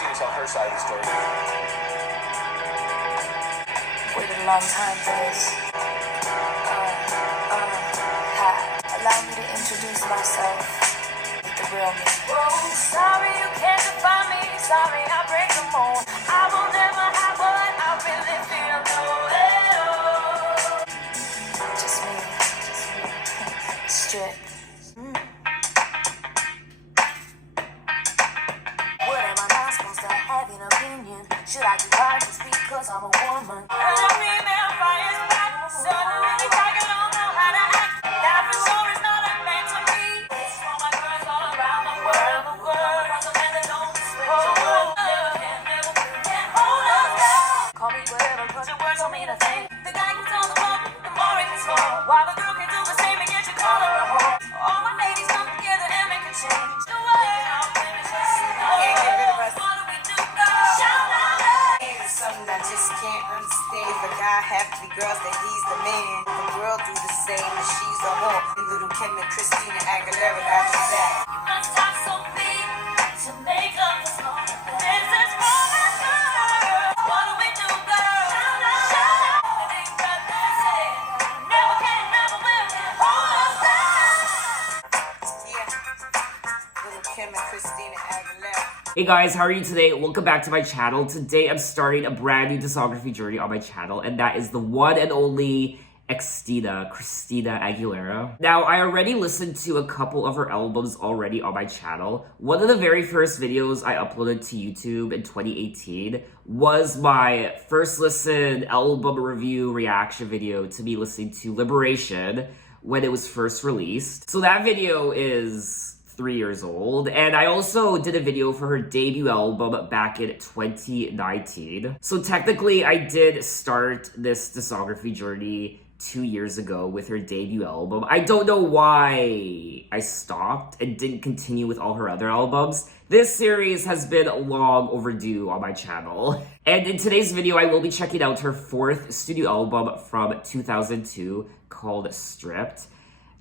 Christina tell her side of the story. Waited a long time for this. Hi. Allow me to introduce myself with the real me. Oh, sorry you can't define me. Sorry I break the mold. I will never have what I really feel. No, just me. Strip. What am I not supposed to have an opinion? Should I be quiet just because I'm a woman? And I mean that fire's back. Suddenly I don't know how to act. That for sure is not a man to me. It's for my girls all around the world. The world. For the men that don't respect your word. Can't hold us down. Call me whatever, but your words don't mean a thing. The guy who's on the road, the more it is for. While the girl can do the same and yet you call her a whore. All my ladies come together and make a change. The way I'm women just can't get rid of us. What do we do, girl? Shout out. It's something I just can't understand. If a guy have three girls, then he's the man. If a girl do the same, then she's a whore. And little Kim and Christina Aguilera got you back. You must talk so big to make up the song. This is for my girl. What do we do, girl? Shout out. It ain't right there, say it. Never can, never will. Hold us down. Yeah. Little Kim and Christina Aguilera. Hey guys, how are you today? Welcome back to my channel. Today I'm starting a brand new discography journey on my channel, and that is the one and only Christina Aguilera. Now, I already listened to a couple of her albums already on my channel. One of the very first videos I uploaded to YouTube in 2018 was my first listen album review reaction video to me listening to Liberation when it was first released. So that video is 3 years old, and I also did a video for her debut album back in 2019. So technically, I did start this discography journey 2 years ago with her debut album. I don't know why I stopped and didn't continue with all her other albums. This series has been long overdue on my channel. And in today's video, I will be checking out her fourth studio album from 2002 called Stripped.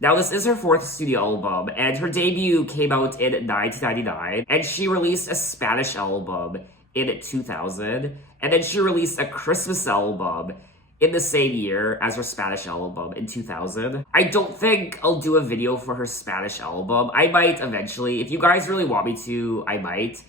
Now, this is her fourth studio album, and her debut came out in 1999, and she released a Spanish album in 2000, and then she released a Christmas album in the same year as her Spanish album in 2000. I don't think I'll do a video for her Spanish album. I might eventually. If you guys really want me to, I might.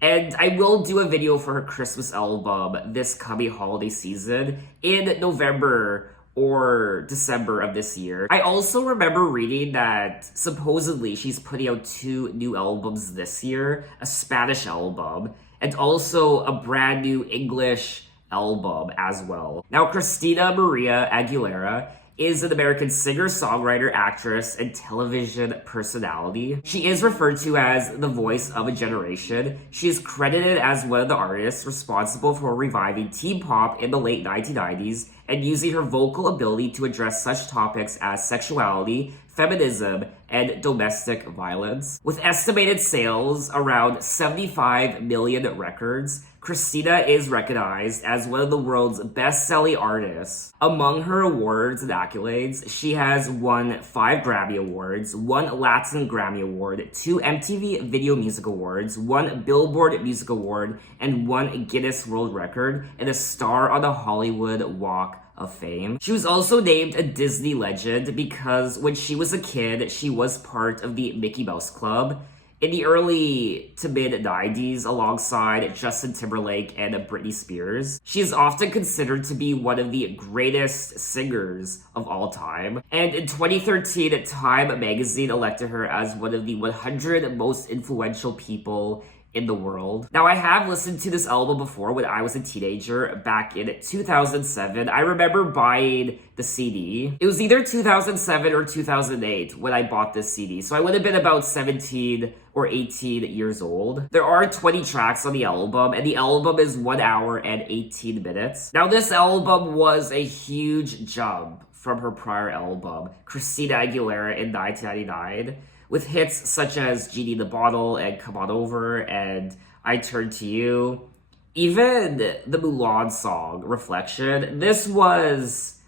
And I will do a video for her Christmas album this coming holiday season in November or December of this year. I also remember reading that supposedly she's putting out 2 new albums this year, a Spanish album, and also a brand new English album as well. Now, Christina Maria Aguilera is an American singer, songwriter, actress, and television personality. She is referred to as the voice of a generation. She is credited as one of the artists responsible for reviving teen pop in the late 1990s and using her vocal ability to address such topics as sexuality, feminism, and domestic violence. With estimated sales around 75 million records, Christina is recognized as one of the world's best-selling artists. Among her awards and accolades, she has won 5 Grammy Awards, 1 Latin Grammy Award, 2 MTV Video Music Awards, 1 Billboard Music Award, and 1 Guinness World Record, and a star on the Hollywood Walk of Fame. She was also named a Disney legend because when she was a kid, she was part of the Mickey Mouse Club in the early to mid 90s alongside Justin Timberlake and Britney Spears. She is often considered to be one of the greatest singers of all time. And in 2013, Time magazine elected her as one of the 100 most influential people in the world. Now, I have listened to this album before when I was a teenager back in 2007. I remember buying the CD. It was either 2007 or 2008 when I bought this CD. So I would have been about 17 or 18 years old. There are 20 tracks on the album, and the album is 1 hour and 18 minutes. Now, this album was a huge jump from her prior album, Christina Aguilera, in 1999. With hits such as Genie in the Bottle and Come On Over and I Turn to You. Even the Mulan song, Reflection, this was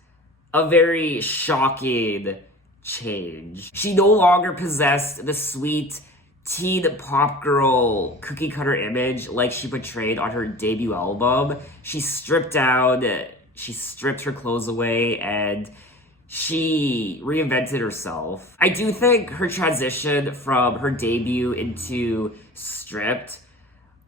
a very shocking change. She no longer possessed the sweet teen pop girl cookie cutter image like she portrayed on her debut album. She stripped down, she stripped her clothes away, and she reinvented herself. I do think her transition from her debut into Stripped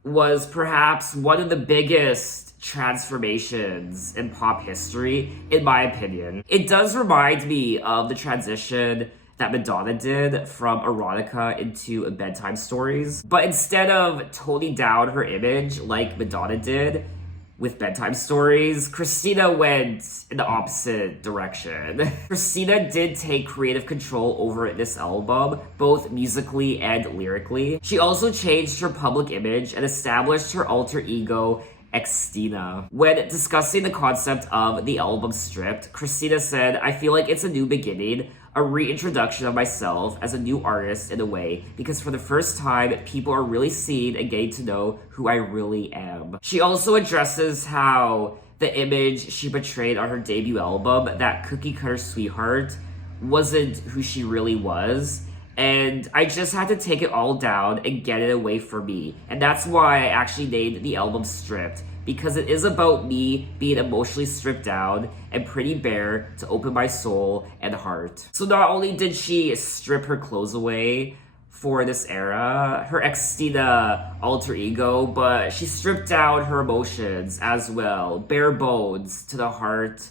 was perhaps one of the biggest transformations in pop history, in my opinion. It does remind me of the transition that Madonna did from erotica into bedtime stories. But instead of toning down her image like Madonna did with bedtime stories, Christina went in the opposite direction. Christina did take creative control over this album, both musically and lyrically. She also changed her public image and established her alter ego, Xtina. When discussing the concept of the album Stripped, Christina said, "I feel like it's a new beginning, a reintroduction of myself as a new artist in a way, because for the first time, people are really seeing and getting to know who I really am." She also addresses how the image she portrayed on her debut album, that cookie cutter sweetheart, wasn't who she really was. And I just had to take it all down and get it away from me. And that's why I actually named the album Stripped, because it is about me being emotionally stripped down and pretty bare to open my soul and heart. So not only did she strip her clothes away for this era, her Xtina alter ego, but she stripped down her emotions as well, bare bones to the heart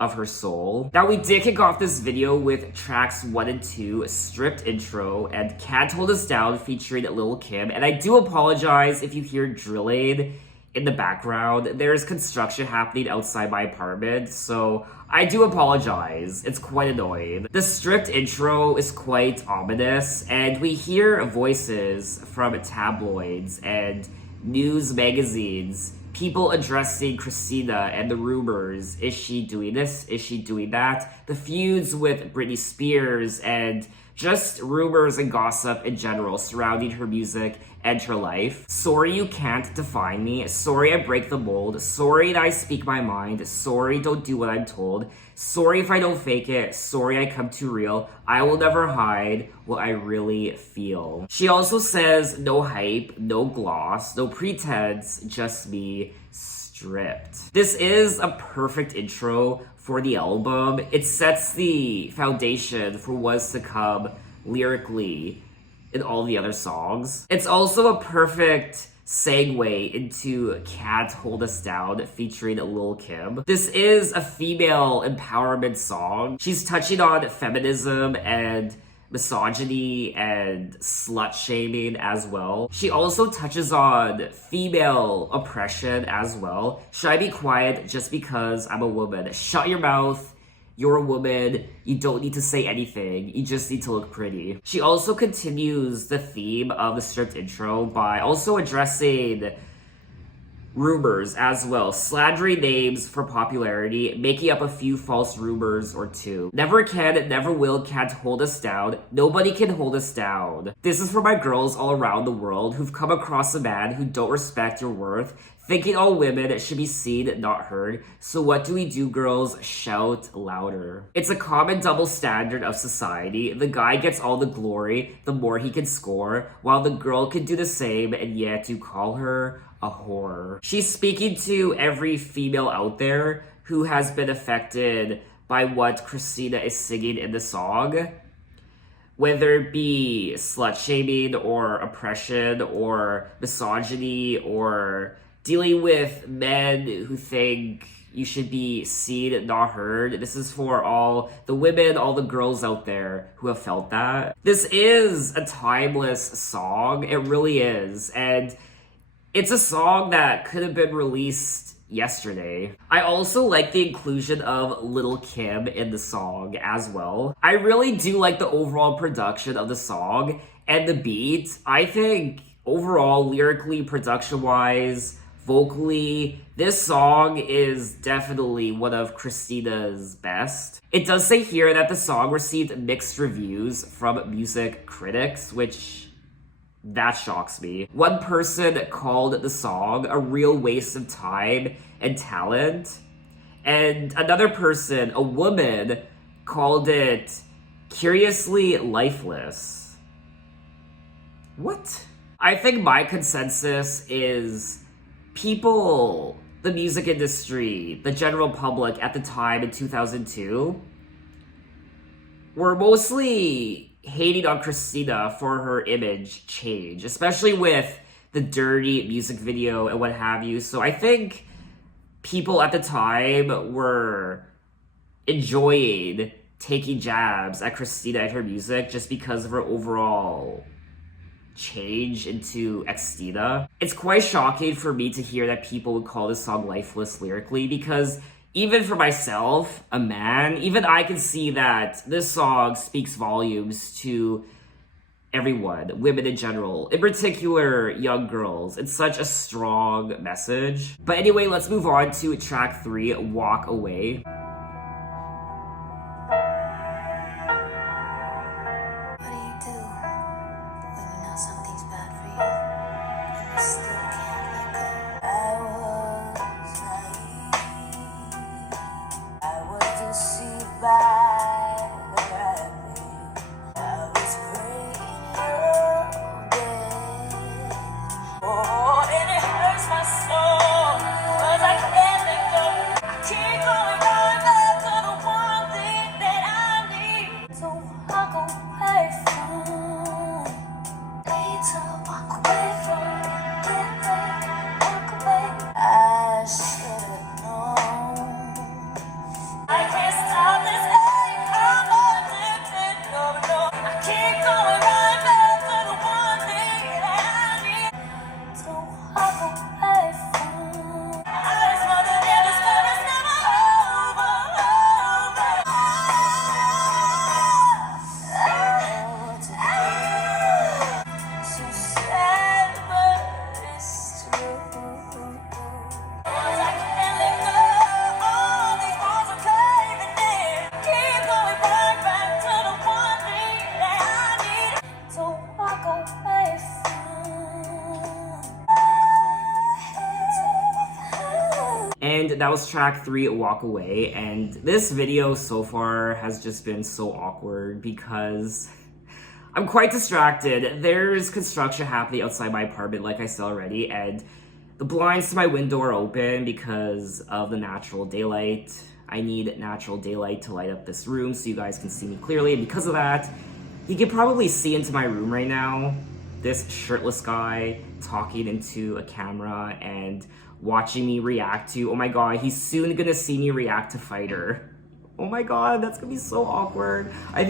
of her soul. Now, we did kick off this video with tracks 1 and 2, Stripped Intro, and Can't Hold Us Down featuring Lil' Kim. And I do apologize if you hear drilling in the background. There's construction happening outside my apartment, so I do apologize. It's quite annoying. The Stripped intro is quite ominous, and we hear voices from tabloids and news magazines, people addressing Christina and the rumors. Is she doing this? Is she doing that? The feuds with Britney Spears and just rumors and gossip in general surrounding her music and her life. Sorry you can't define me. Sorry I break the mold. Sorry that I speak my mind. Sorry don't do what I'm told. Sorry if I don't fake it. Sorry I come too real. I will never hide what I really feel. She also says no hype, no gloss, no pretense, just me, Stripped. This is a perfect intro for the album. It sets the foundation for what's to come lyrically in all the other songs. It's also a perfect segue into Can't Hold Us Down featuring Lil' Kim. This is a female empowerment song. She's touching on feminism and misogyny and slut shaming as well. She also touches on female oppression as well. Should I be quiet just because I'm a woman? Shut your mouth. You're a woman. You don't need to say anything. You just need to look pretty. She also continues the theme of the Stripped intro by also addressing rumors as well, slandering names for popularity, making up a few false rumors or two. Never can, never will, can't hold us down. Nobody can hold us down. This is for my girls all around the world who've come across a man who don't respect your worth, thinking all women should be seen, not heard. So what do we do, girls? Shout louder. It's a common double standard of society. The guy gets all the glory, the more he can score, while the girl can do the same, and yet you call her a whore. She's speaking to every female out there who has been affected by what Christina is singing in the song, whether it be slut shaming or oppression or misogyny or dealing with men who think you should be seen, not heard. This is for all the women, all the girls out there who have felt that. This is a timeless song. It really is. And it's a song that could have been released yesterday. I also like the inclusion of Lil' Kim in the song as well. I really do like the overall production of the song and the beat. I think overall, lyrically, production-wise, vocally, this song is definitely one of Christina's best. It does say here that the song received mixed reviews from music critics, which that shocks me. One person called the song a real waste of time and talent, and another person, a woman, called it curiously lifeless. What? I think my consensus is people, the music industry, the general public at the time in 2002 were mostly hating on Christina for her image change, especially with the DIRRTY music video and what have you. So I think people at the time were enjoying taking jabs at Christina and her music just because of her overall change into Xtina. It's quite shocking for me to hear that people would call this song lifeless lyrically, because even for myself, a man, even I can see that this song speaks volumes to everyone, women in general, in particular young girls. It's such a strong message. But anyway, let's move on to track 3, Walk Away. What do you do when you know something's bad for you and you still can't let go? I was naive. I was deceived by the rabbit. I was praying your death. Oh, and it hurts my soul, 'cause I can't let go. I keep going right back to the one thing that I need. So walk away from, need to walk away from, walk away. I should have known. I can't stop this hate, I'm addicted, no, no. I keep going right back to the one thing that I need. So walk away from. I just know that this love is never over. So sad, but it's true. 'Cause I can't let go. All these walls are caving in. Keep going right back to the one thing that I need. So walk away from. And that was track 3, Walk Away. And this video so far has just been so awkward because I'm quite distracted. There's construction happening outside my apartment, like I said already, and the blinds to my window are open because of the natural daylight. I need natural daylight to light up this room so you guys can see me clearly, and because of that, you can probably see into my room right now. This shirtless guy talking into a camera and watching me react to, oh my god, he's soon gonna see me react to Fighter. Oh my god, that's gonna be so awkward. I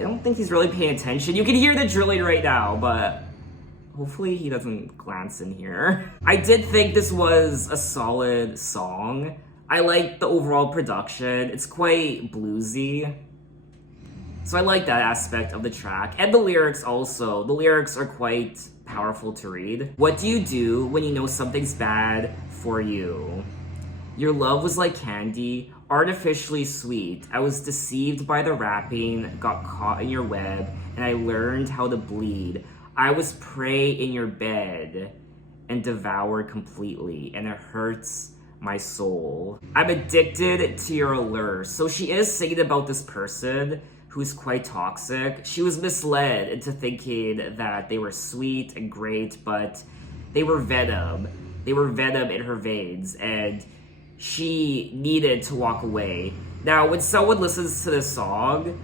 don't think he's really paying attention. You can hear the drilling right now, but hopefully he doesn't glance in here. I did think this was a solid song. I like the overall production. It's quite bluesy. So I like that aspect of the track. And the lyrics also. The lyrics are quite powerful to read. What do you do when you know something's bad for you? Your love was like candy, artificially sweet. I was deceived by the wrapping, got caught in your web, and I learned how to bleed. I was prey in your bed and devoured completely, and it hurts my soul. I'm addicted to your allure. So she is singing about this person who's quite toxic. She was misled into thinking that they were sweet and great, but they were venom. They were venom in her veins, and she needed to walk away. Now, when someone listens to this song,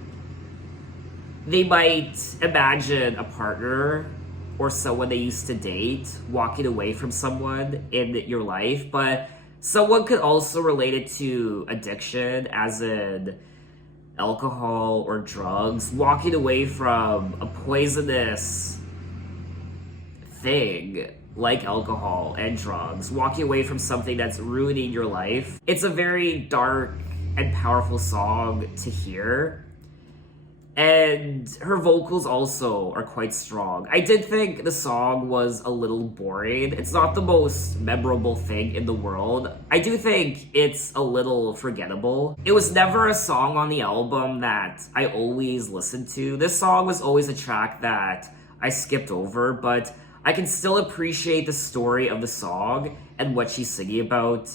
they might imagine a partner or someone they used to date walking away from someone in your life, but someone could also relate it to addiction, as in alcohol or drugs, walking away from a poisonous thing like alcohol and drugs, walking away from something that's ruining your life. It's a very dark and powerful song to hear. And her vocals also are quite strong. I did think the song was a little boring. It's not the most memorable thing in the world. I do think it's a little forgettable. It was never a song on the album that I always listened to. This song was always a track that I skipped over, but I can still appreciate the story of the song and what she's singing about,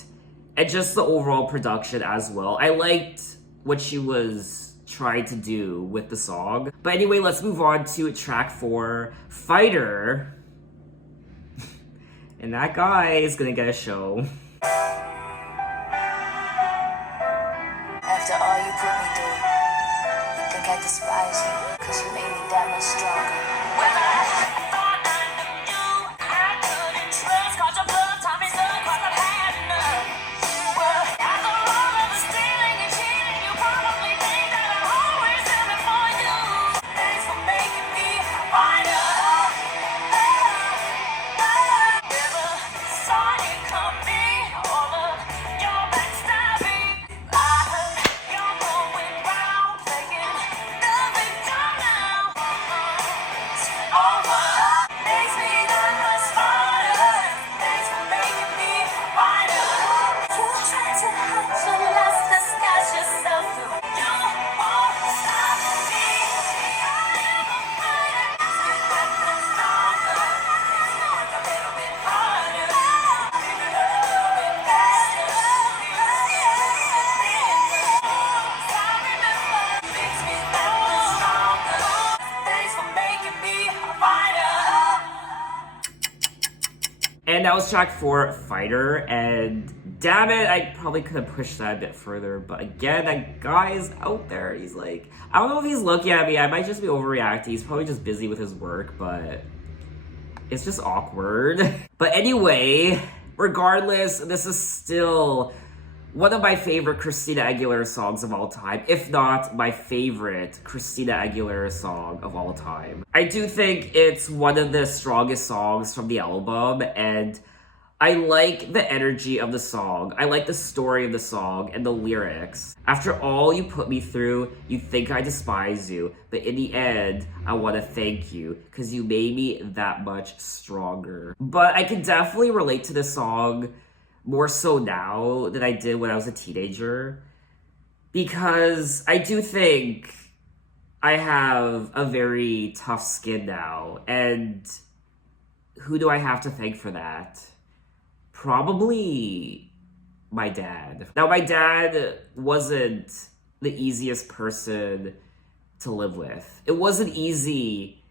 and just the overall production as well. I liked what she was tried to do with the song. But anyway, let's move on to track 4, Fighter. And that guy is gonna get a show. After all you put me through, you think I despise you, cause you made me that much stronger. Well, I thought I knew you, I couldn't trust, cause your blood taught me so, cause I've had enough. Well, after all of the stealing and cheating, you probably think that I'm always coming for you. Thanks for making me a fighter. Never saw it coming, all of your backstabbing. I heard you're going round playing the victim now. It's over. Makes me that much smarter. Thanks for making me a fighter. You tried to hide your last, disguise yourself through. You won't stop me. I am a fighter. Still that much stronger. Work a little bit harder. Maybe a little bit faster. I remember. Makes me that much stronger. Thanks for making me a fighter. And that was track 4, Fighter, and damn it, I probably could have pushed that a bit further, but again, that guy is out there, he's like, I don't know if he's looking at me, I might just be overreacting, he's probably just busy with his work, but it's just awkward. But anyway, regardless, this is still one of my favorite Christina Aguilera songs of all time, if not my favorite Christina Aguilera song of all time. I do think it's one of the strongest songs from the album, and I like the energy of the song. I like the story of the song and the lyrics. After all you put me through, you think I despise you, but in the end, I want to thank you because you made me that much stronger. But I can definitely relate to this song more so now than I did when I was a teenager, because I do think I have a very tough skin now, and who do I have to thank for that? Probably my dad. Now, my dad wasn't the easiest person to live with. It wasn't easy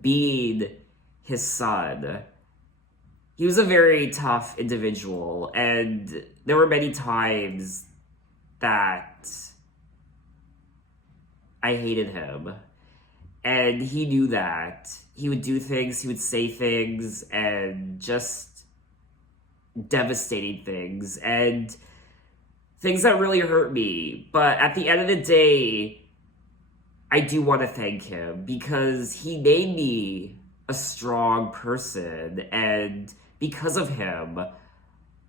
being his son. He was a very tough individual, and there were many times that I hated him. And he knew that. He would do things, he would say things, and just devastating things, and things that really hurt me. But at the end of the day, I do want to thank him because he made me a strong person, and because of him,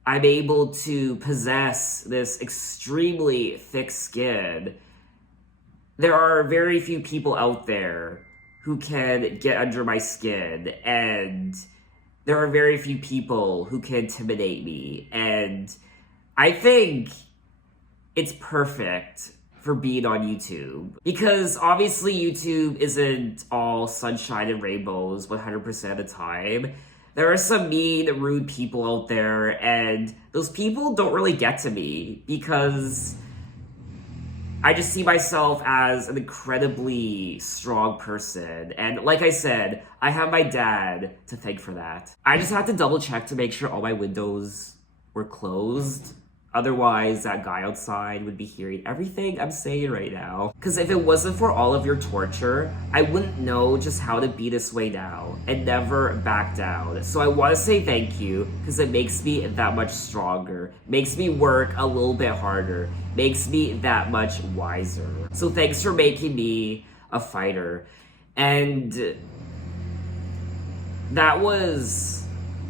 I'm able to possess this extremely thick skin. There are very few people out there who can get under my skin, and there are very few people who can intimidate me, and I think it's perfect for being on YouTube. Because obviously YouTube isn't all sunshine and rainbows 100% of the time. There are some mean, rude people out there, and those people don't really get to me because I just see myself as an incredibly strong person. And like I said, I have my dad to thank for that. I just had to double check to make sure all my windows were closed. Otherwise, that guy outside would be hearing everything I'm saying right now. Because if it wasn't for all of your torture, I wouldn't know just how to be this way now and never back down. So I want to say thank you because it makes me that much stronger, makes me work a little bit harder, makes me that much wiser. So thanks for making me a fighter. And that was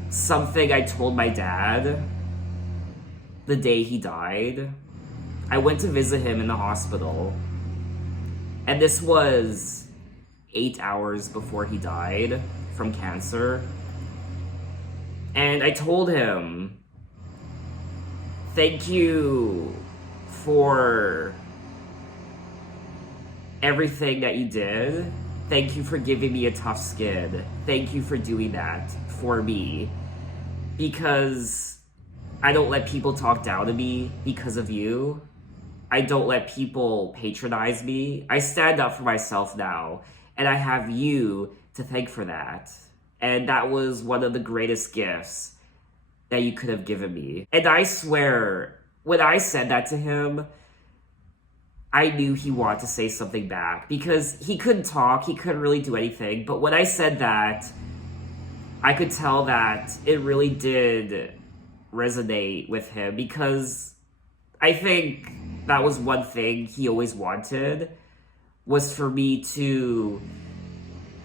something I told my dad the day he died. I went to visit him in the hospital, and this was 8 hours before he died from cancer. And I told him, thank you for everything that you did. Thank you for giving me a tough skin. Thank you for doing that for me. Because I don't let people talk down to me because of you. I don't let people patronize me. I stand up for myself now, and I have you to thank for that. And that was one of the greatest gifts that you could have given me. And I swear, when I said that to him, I knew he wanted to say something back because he couldn't talk, he couldn't really do anything. But when I said that, I could tell that it really did resonate with him because I think that was one thing he always wanted, was for me to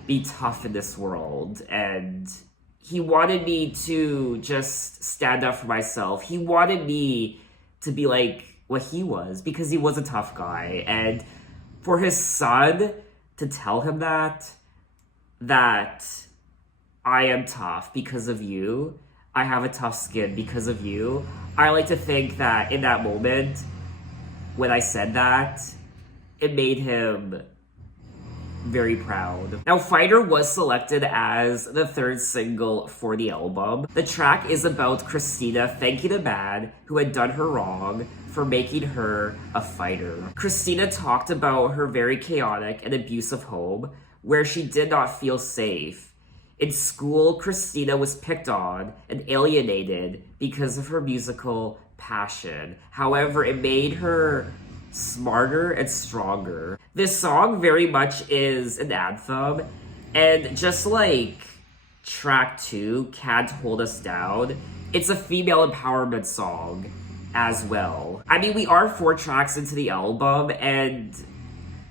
be tough in this world. And he wanted me to just stand up for myself. He wanted me to be like what he was because he was a tough guy. And for his son to tell him that I am tough because of you, I have a tough skin because of you, I like to think that in that moment, when I said that, it made him very proud. Now, Fighter was selected as the third single for the album. The track is about Christina thanking a man who had done her wrong for making her a fighter. Christina talked about her very chaotic and abusive home where she did not feel safe. In school, Christina was picked on and alienated because of her musical passion. However, it made her smarter and stronger. This song very much is an anthem, and just like track 2, Can't Hold Us Down, it's a female empowerment song as well. I mean, we are 4 tracks into the album, and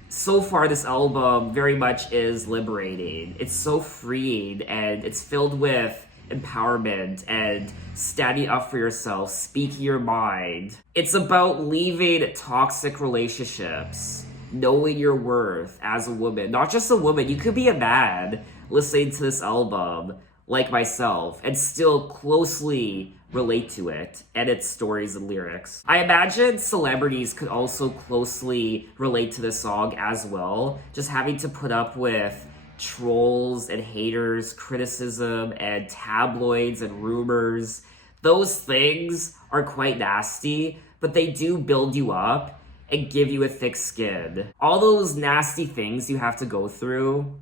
so far this album very much is liberating. It's so freeing, and it's filled with empowerment and standing up for yourself, speaking your mind. It's about leaving toxic relationships, knowing your worth as a woman. Not just a woman, you could be a man listening to this album like myself and still closely relate to it and its stories and lyrics. I imagine celebrities could also closely relate to this song as well, just having to put up with trolls and haters, criticism and tabloids and rumors. Those things are quite nasty, but they do build you up and give you a thick skin. All those nasty things you have to go through,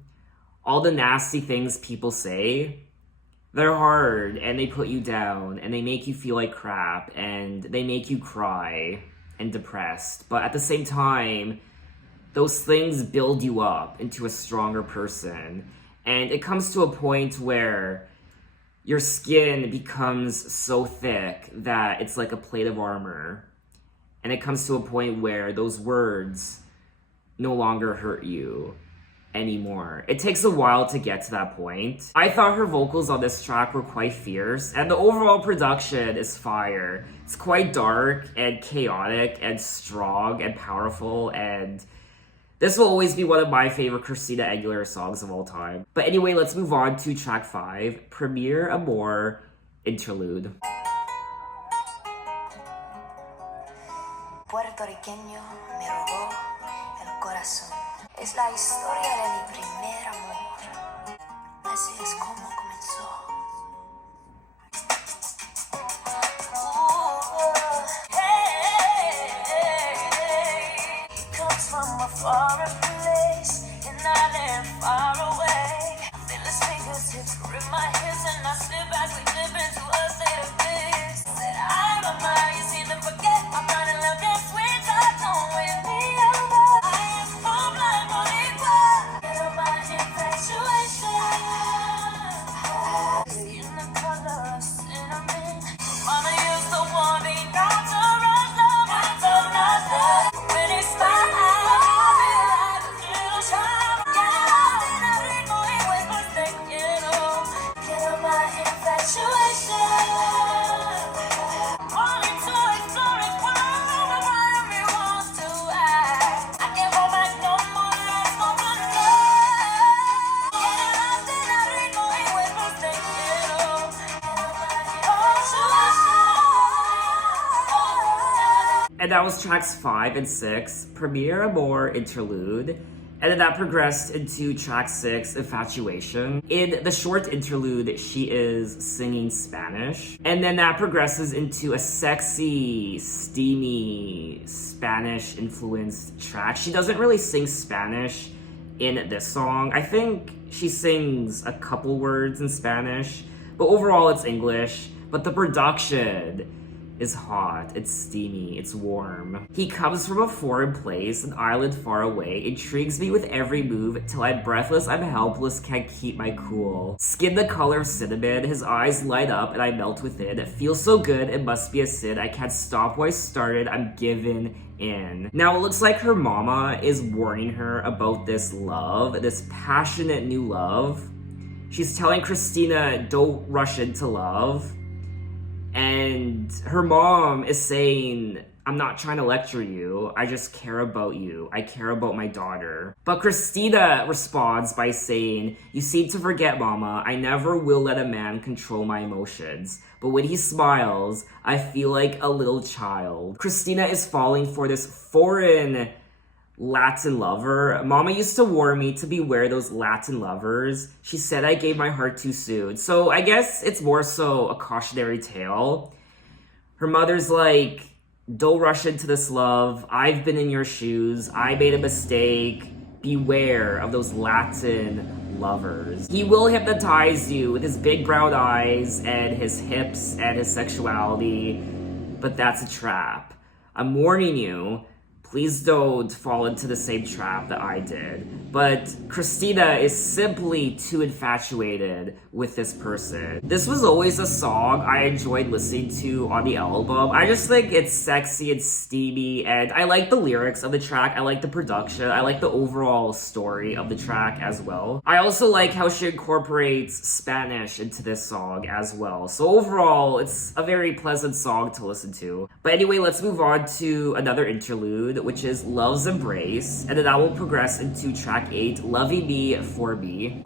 all the nasty things people say, they're hard and they put you down and they make you feel like crap and they make you cry and depressed. But at the same time, those things build you up into a stronger person. And it comes to a point where your skin becomes so thick that it's like a plate of armor. And it comes to a point where those words no longer hurt you anymore. It takes a while to get to that point. I thought her vocals on this track were quite fierce, and the overall production is fire. It's quite dark and chaotic and strong and powerful, and this will always be one of my favorite Christina Aguilera songs of all time. But anyway, let's move on to track 5, Premier Amor Interlude. Puertorriqueño me robó el corazón. Es la historia de mi primer amor. Así es como comenzó. He comes from a foreign place, and I live far away. I feel his fingertips grip my hips, and I slip back, we dip into a state of bliss. Said I'm a man, you seem to forget. I'm trying to love that sweet talk, don't win me over. I am so blind, Monica. Get up my infatuation. In the color of cinnamon. Mama used to warn me not to rush love, not to rush love. When it's time, I feel like a little child. Yeah, I ritmo y vuelvo te quiero. Quiero my infatuation. Wanting to explore it, whatever me wants to act. I can't hold back no more, let's go for love. Yeah, ritmo y vuelvo te quiero. And that was tracks 5 and 6, Premier Amor Interlude And then that progressed into track 6, Infatuation. In the short interlude, she is singing Spanish. And then that progresses into a sexy, steamy, Spanish-influenced track. She doesn't really sing Spanish in this song. I think she sings a couple words in Spanish, but overall it's English. But the production is hot, it's steamy, it's warm. He comes from a foreign place, an island far away, intrigues me with every move, till I'm breathless, I'm helpless, can't keep my cool. Skin the color of cinnamon, his eyes light up and I melt within. It feels so good, it must be a sin, I can't stop where I started, I'm given in. Now it looks like her mama is warning her about this love, this passionate new love. She's telling Christina, don't rush into love. And her mom is saying, I'm not trying to lecture you, I just care about you. I care about my daughter. But Christina responds by saying, you seem to forget, mama, I never will let a man control my emotions. But when he smiles, I feel like a little child. Christina is falling for this foreign Latin lover. Mama used to warn me to beware those Latin lovers. She said I gave my heart too soon. So I guess it's more so a cautionary tale. Her mother's like, don't rush into this love. I've been in your shoes. I made a mistake. Beware of those Latin lovers. He will hypnotize you with his big brown eyes and his hips and his sexuality, but that's a trap. I'm warning you. Please don't fall into the same trap that I did. But Christina is simply too infatuated with this person. This was always a song I enjoyed listening to on the album. I just think it's sexy and steamy, and I like the lyrics of the track, I like the production, I like the overall story of the track as well. I also like how she incorporates Spanish into this song as well. So overall, it's a very pleasant song to listen to. But anyway, let's move on to another interlude, which is Love's Embrace, and then that will progress into track 8, Loving Me For Me.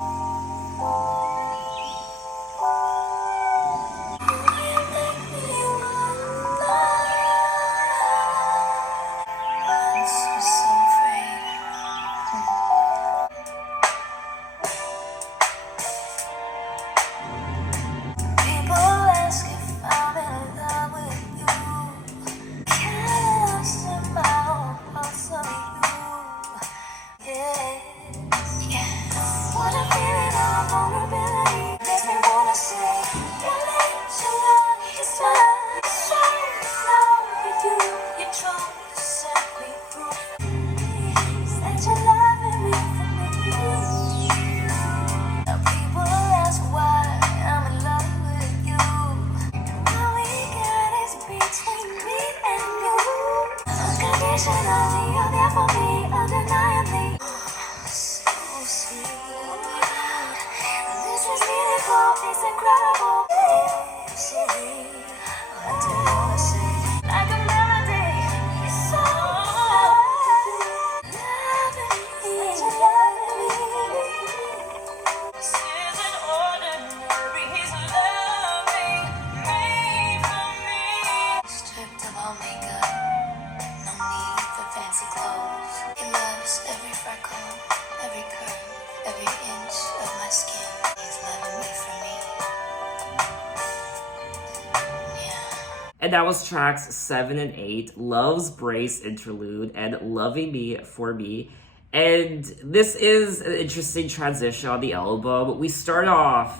And that was tracks 7 and 8, Love's Brace Interlude and Loving Me For Me. And this is an interesting transition on the album. We start off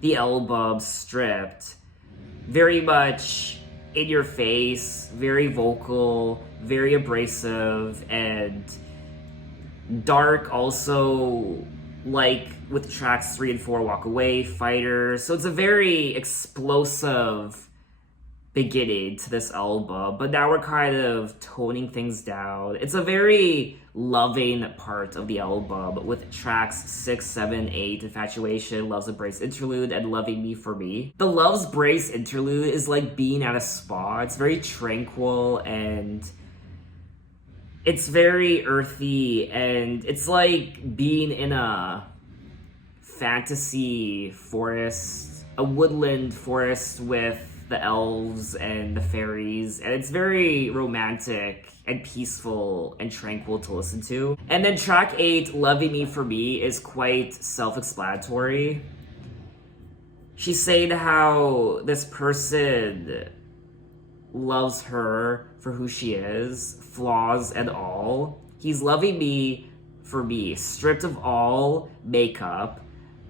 the album stripped, very much in your face, very vocal, very abrasive, and dark also, like with tracks 3 and 4, Walk Away, Fighter. So it's a very explosive beginning to this album, but now we're kind of toning things down. It's a very loving part of the album with tracks 6, 7, 8, Infatuation, Love's Embrace Interlude, and Loving Me For Me. The Love's Brace Interlude is like being at a spa. It's very tranquil and it's very earthy, and it's like being in a fantasy forest, a woodland forest with the elves and the fairies, and it's very romantic and peaceful and tranquil to listen to. And then track 8, Loving Me For Me, is quite self-explanatory. She's saying how this person loves her for who she is, flaws and all. He's loving me for me, stripped of all makeup,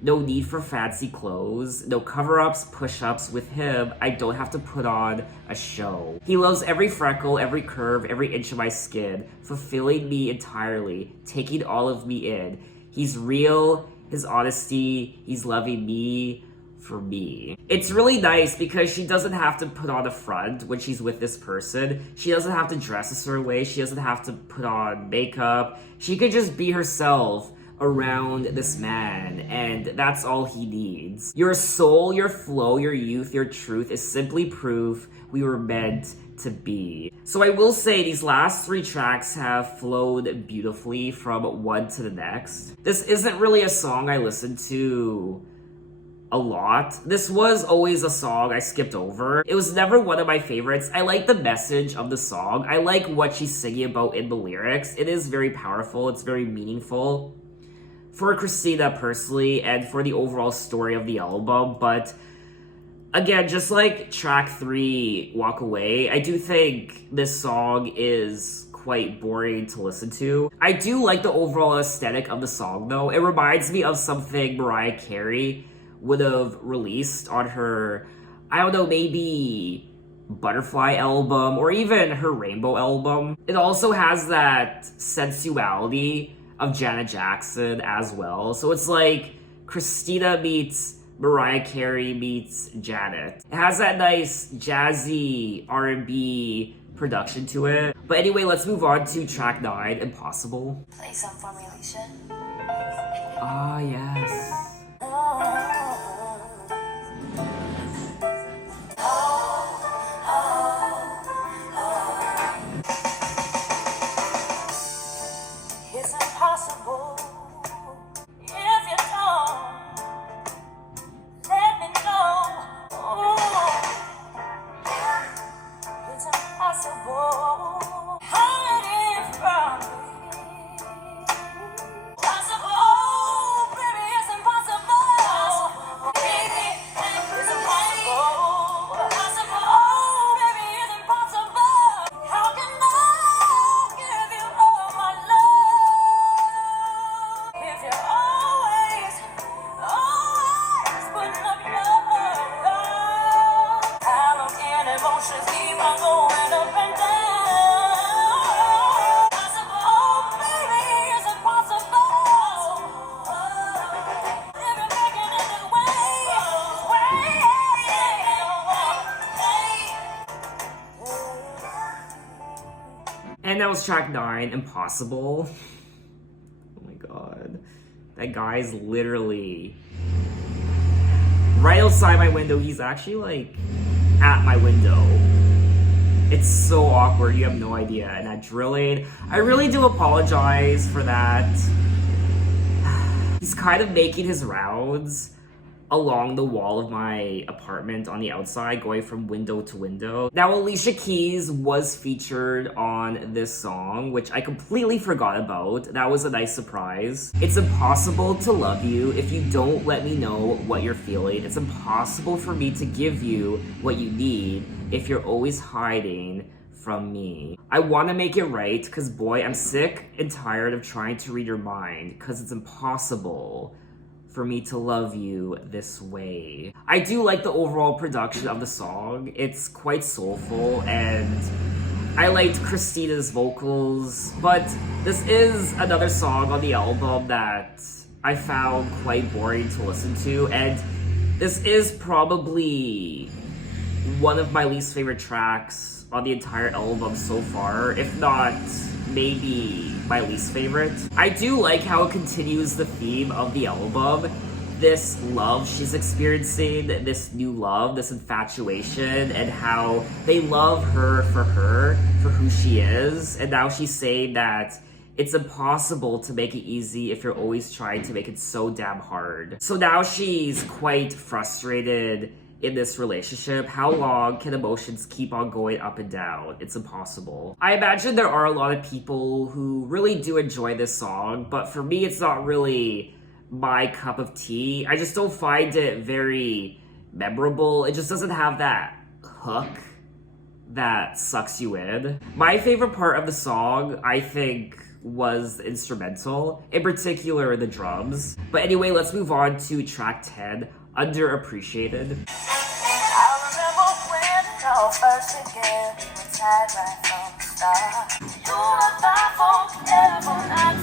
no need for fancy clothes, no cover-ups, push-ups. With him, I don't have to put on a show. He loves every freckle, every curve, every inch of my skin, fulfilling me entirely, taking all of me in. He's real, his honesty, he's loving me for me. It's really nice because she doesn't have to put on a front when she's with this person. She doesn't have to dress a certain way. She doesn't have to put on makeup. She could just be herself around this man, and that's all he needs. Your soul, your flow, your youth, your truth is simply proof we were meant to be. So I will say these last 3 tracks have flowed beautifully from one to the next. This isn't really a song I listened to a lot. This was always a song I skipped over. It was never one of my favorites. I like the message of the song. I like what she's singing about in the lyrics. It is very powerful. It's very meaningful for Christina personally and for the overall story of the album. But again, just like track 3, Walk Away, I do think this song is quite boring to listen to. I do like the overall aesthetic of the song though. It reminds me of something Mariah Carey would have released on her, I don't know, maybe Butterfly album or even her Rainbow album. It also has that sensuality of Janet Jackson as well. So it's like Christina meets Mariah Carey meets Janet. It has that nice jazzy R&B production to it. But anyway, let's move on to track 9, Impossible. Play some for me, Alicia. Ah, yes. It's impossible if you don't let me know. It's impossible hiding from me. Possible, baby, it's impossible. Baby, it's impossible. Possible, baby, it's impossible. How can I give you all my love if you're always putting up your guard? How long can emotions keep on going up and down? Possible, baby, it's impossible. If you're making it this way. And that was track 9, Impossible. Oh my god. That guy's literally right outside my window. He's actually like at my window. It's so awkward, you have no idea. And that drilling, I really do apologize for that. He's kind of making his rounds along the wall of my apartment on the outside, going from window to window. Now, Alicia Keys was featured on this song, which I completely forgot about. That was a nice surprise. It's impossible to love you if you don't let me know what you're feeling. It's impossible for me to give you what you need if you're always hiding from me. I want to make it right, because boy, I'm sick and tired of trying to read your mind, because it's impossible for me to love you this way. I do like the overall production of the song. It's quite soulful, and I liked Christina's vocals, but this is another song on the album that I found quite boring to listen to, and this is probably one of my least favorite tracks on the entire album so far, if not maybe my least favorite. I do like how it continues the theme of the album. This love she's experiencing, this new love, this infatuation, and how they love her, for who she is. And now she's saying that it's impossible to make it easy if you're always trying to make it so damn hard. So now she's quite frustrated in this relationship? How long can emotions keep on going up and down? It's impossible. I imagine there are a lot of people who really do enjoy this song, but for me, it's not really my cup of tea. I just don't find it very memorable. It just doesn't have that hook that sucks you in. My favorite part of the song, I think, was the instrumental, in particular the drums. But anyway, let's move on to track 10, Underappreciated. I remember when it all first began. We were tied right from the start. You were thoughtful, careful, not to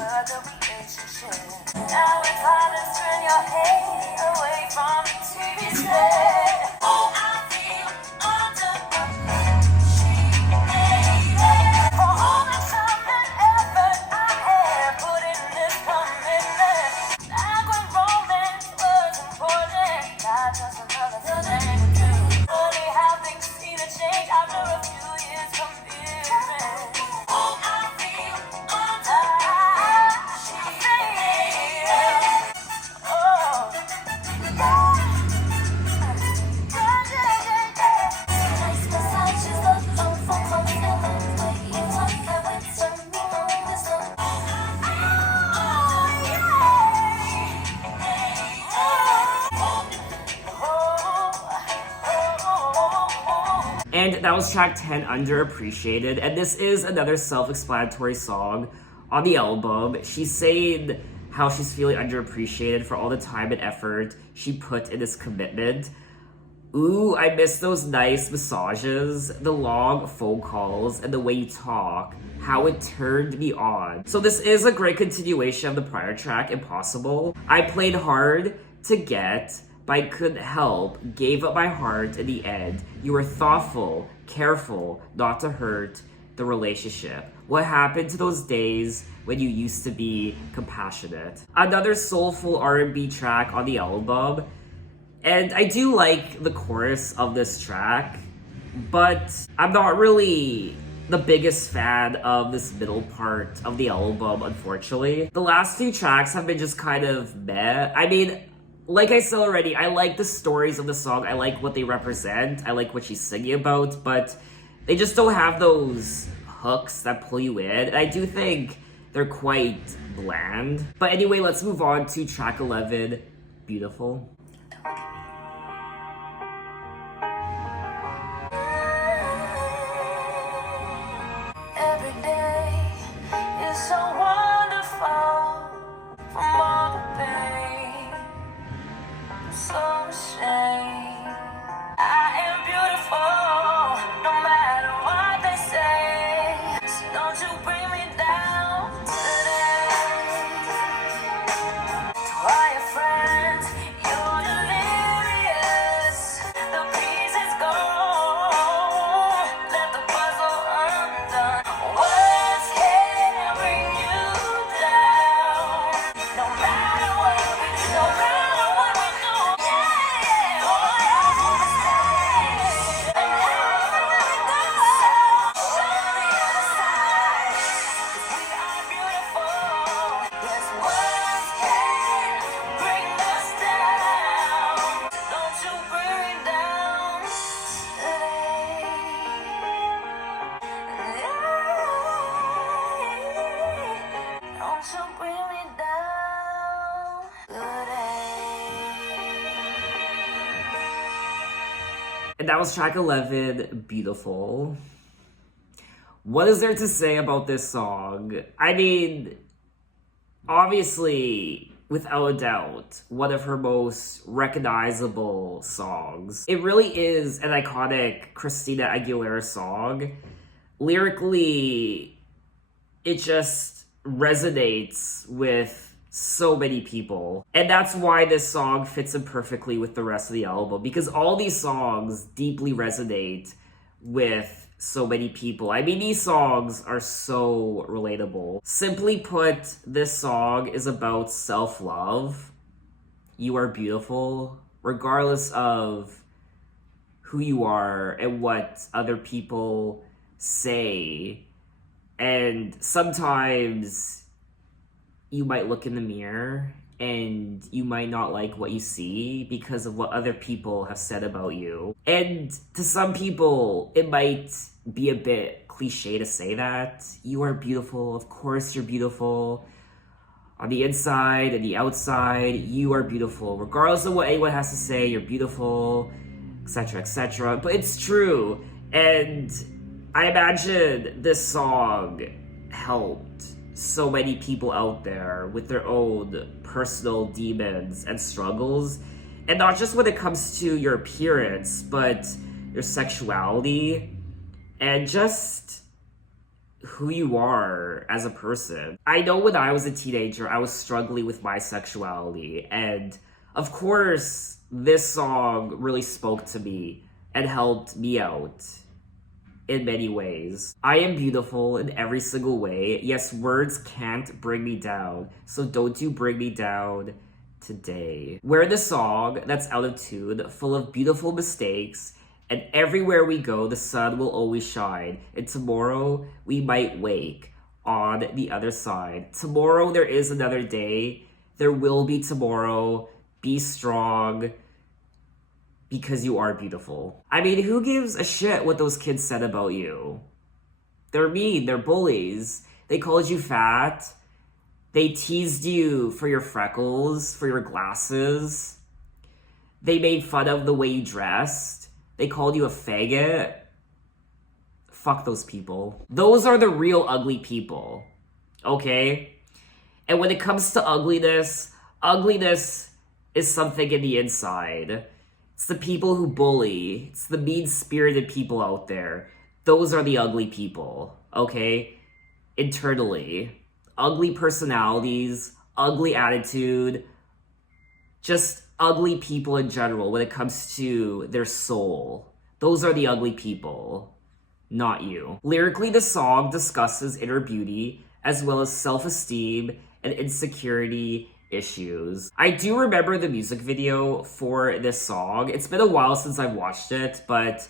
hurt the relationship. Now it's hard to turn your head away from the TV set. Oh, I feel underappreciated for all the time and effort I have put in this commitment. Back when romance was important, not just another thing to do. Funny how things seem to change after a few years commitment. Oh, I feel underappreciated. Oh, yeah. And that was track 10, Underappreciated. And this is another self-explanatory song on the album. She's saying how she's feeling underappreciated for all the time and effort she put in this commitment. Ooh, I miss those nice massages, the long phone calls, and the way you talk, how it turned me on. So this is a great continuation of the prior track, Impossible. I played hard to get, but I couldn't help, gave up my heart in the end. You were thoughtful, careful, not to hurt the relationship. What happened to those days when you used to be compassionate? Another soulful R&B track on the album. And I do like the chorus of this track, but I'm not really the biggest fan of this middle part of the album, unfortunately. The last few tracks have been just kind of meh. I mean, like I said already, I like the stories of the song, I like what they represent, I like what she's singing about, but they just don't have those hooks that pull you in, and I do think they're quite bland. But anyway, let's move on to track 11, Beautiful. Every day is so wonderful from all the pain. I'm so ashamed. I am beautiful, no matter what they say. So don't you bring me down today. To all your friends, you're delirious. The pieces go, left the puzzle undone. Words can't bring you down. No matter what we do, no matter what we do. Yeah, oh yeah. And never let go. Show the other side. 'Cause we are beautiful. Yes, words can't bring us down. Don't you bring me down today. Don't you bring me down today. And that was track 11, Beautiful. What is there to say about this song? I mean, obviously, without a doubt, one of her most recognizable songs. It really is an iconic Christina Aguilera song. Lyrically, it just resonates with so many people. And that's why this song fits in perfectly with the rest of the album, because all these songs deeply resonate with so many people. I mean, these songs are so relatable. Simply put, this song is about self-love. You are beautiful, regardless of who you are and what other people say. And sometimes you might look in the mirror and you might not like what you see because of what other people have said about you. And to some people, it might be a bit cliche to say that. You are beautiful. Of course you're beautiful. On the inside and the outside, you are beautiful. Regardless of what anyone has to say, you're beautiful, etc., etc. But it's true. And I imagine this song helped so many people out there with their own personal demons and struggles. And not just when it comes to your appearance, but your sexuality and just who you are as a person. I know when I was a teenager, I was struggling with my sexuality. And of course, this song really spoke to me and helped me out in many ways. I am beautiful in every single way. Yes, words can't bring me down, so don't you bring me down today. We're the song that's out of tune, full of beautiful mistakes, and everywhere we go, the sun will always shine, and tomorrow we might wake on the other side. Tomorrow there is another day. There will be tomorrow. Be strong, because you are beautiful. I mean, who gives a shit what those kids said about you? They're mean, they're bullies. They called you fat. They teased you for your freckles, for your glasses. They made fun of the way you dressed. They called you a faggot. Fuck those people. Those are the real ugly people, okay? And when it comes to ugliness, ugliness is something in the inside. It's the people who bully. It's the mean-spirited people out there. Those are the ugly people, okay? Internally. Ugly personalities, ugly attitude, just ugly people in general when it comes to their soul. Those are the ugly people, not you. Lyrically, the song discusses inner beauty as well as self-esteem and insecurity issues. I do remember the music video for this song. It's been a while since I've watched it, but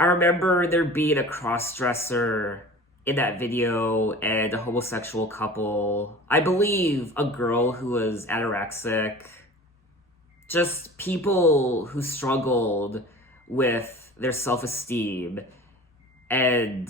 I remember there being a cross-dresser in that video and a homosexual couple. I believe a girl who was anorexic. Just people who struggled with their self-esteem and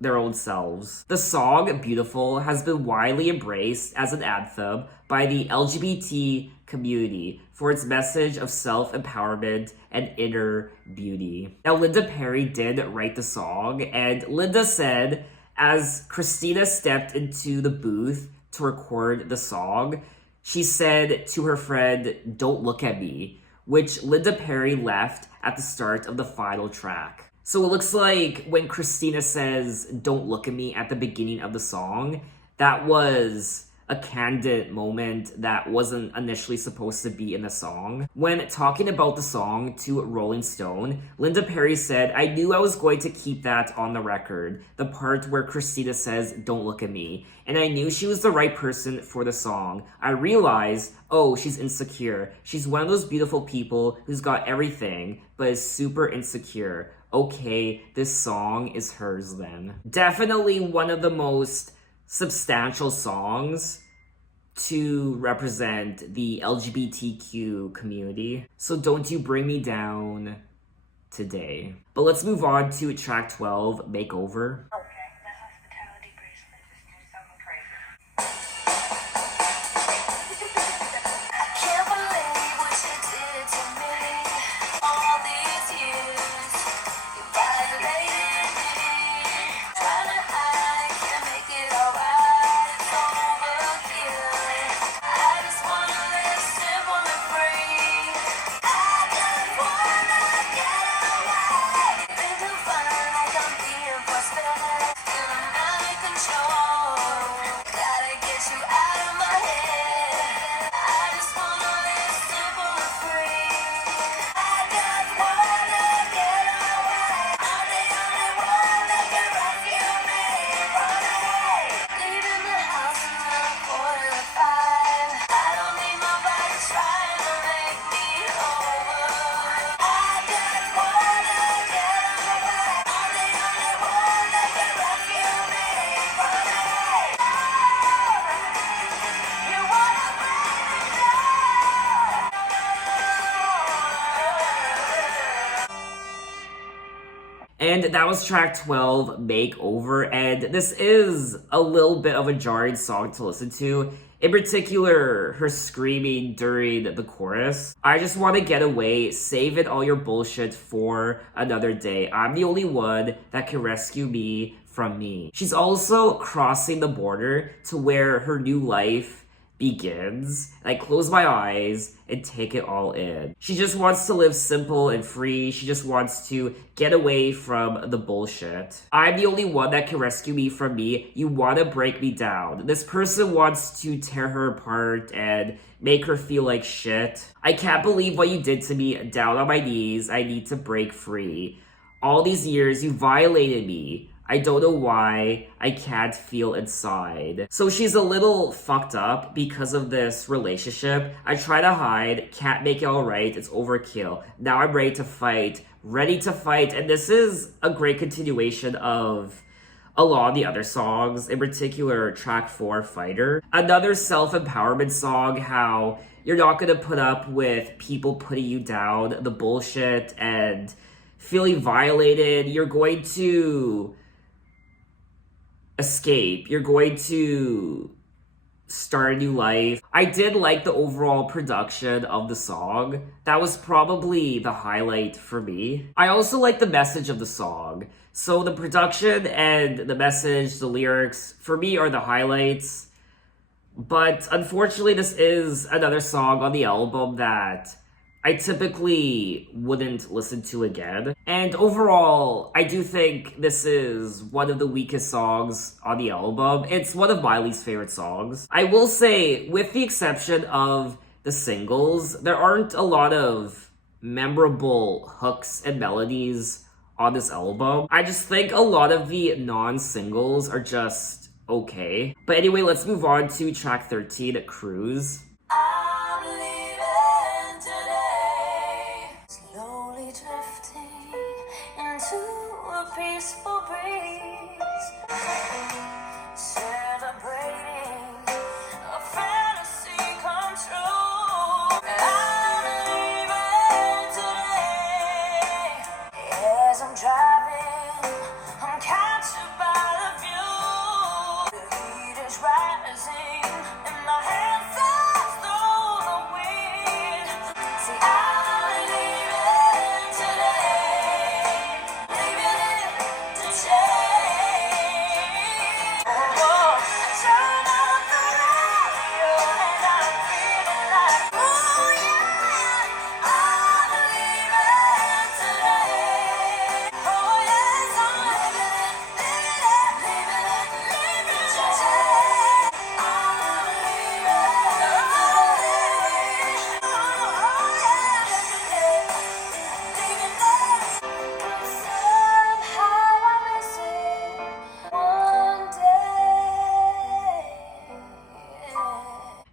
their own selves. The song, Beautiful, has been widely embraced as an anthem by the LGBT community for its message of self-empowerment and inner beauty. Now, Linda Perry did write the song, and Linda said, as Christina stepped into the booth to record the song, she said to her friend, "Don't look at me," which Linda Perry left at the start of the final track. So it looks like when Christina says, "Don't look at me" at the beginning of the song, that was a candid moment that wasn't initially supposed to be in the song. When talking about the song to Rolling Stone, Linda Perry said, "I knew I was going to keep that on the record, the part where Christina says, 'Don't look at me,' and I knew she was the right person for the song. I realized, oh, she's insecure. She's one of those beautiful people who's got everything, but is super insecure. Okay, this song is hers then." Definitely one of the most substantial songs to represent the LGBTQ community. So don't you bring me down today. But let's move on to track 12, Makeover. Okay, the hospitality bracelet is doing something crazy. Can't believe what you did to me. All these years, you violated me. Trying to hide, can't make it alright. It's overkill. I just wanna live simple and free. I just wanna get away. Been too fun like I'm being frustrated. And that was track 12, Makeover, and this is a little bit of a jarring song to listen to. In particular, her screaming during the chorus. I just want to get away, save it all your bullshit for another day. I'm the only one that can rescue me from me. She's also crossing the border to where her new life begins. And I close my eyes and take it all in. She just wants to live simple and free. She just wants to get away from the bullshit. I'm the only one that can rescue me from me. You want to break me down. This person wants to tear her apart and make her feel like shit. I can't believe what you did to me. Down on my knees, I need to break free. All these years, you violated me. I don't know why I can't feel inside. So she's a little fucked up because of this relationship. I try to hide, can't make it all right, it's overkill. Now I'm ready to fight, and this is a great continuation of a lot of the other songs, in particular track 4, Fighter. Another self-empowerment song, how you're not gonna put up with people putting you down, the bullshit, and feeling violated. You're going to escape. You're going to start a new life. I did like the overall production of the song. That was probably the highlight for me. I also like the message of the song. So the production and the message, the lyrics, for me are the highlights. But unfortunately, this is another song on the album that I typically wouldn't listen to again. And overall, I do think this is one of the weakest songs on the album. It's one of my least favorite songs. I will say, with the exception of the singles, there aren't a lot of memorable hooks and melodies on this album. I just think a lot of the non-singles are just okay. But anyway, let's move on to track 13, Cruise. I'm leaving today, slowly drifting into a peaceful breeze, celebrating a fantasy come true. I'm leaving today, as I'm driving, I'm captured by the view. The heat is rising, and my hands are through the wind. See, I'm leaving today, leaving it to change. Oh, turn up the radio, and I'm feeling like, oh yeah, I'm leaving today. Oh yes, I'm living today. I'm somehow I miss it one day.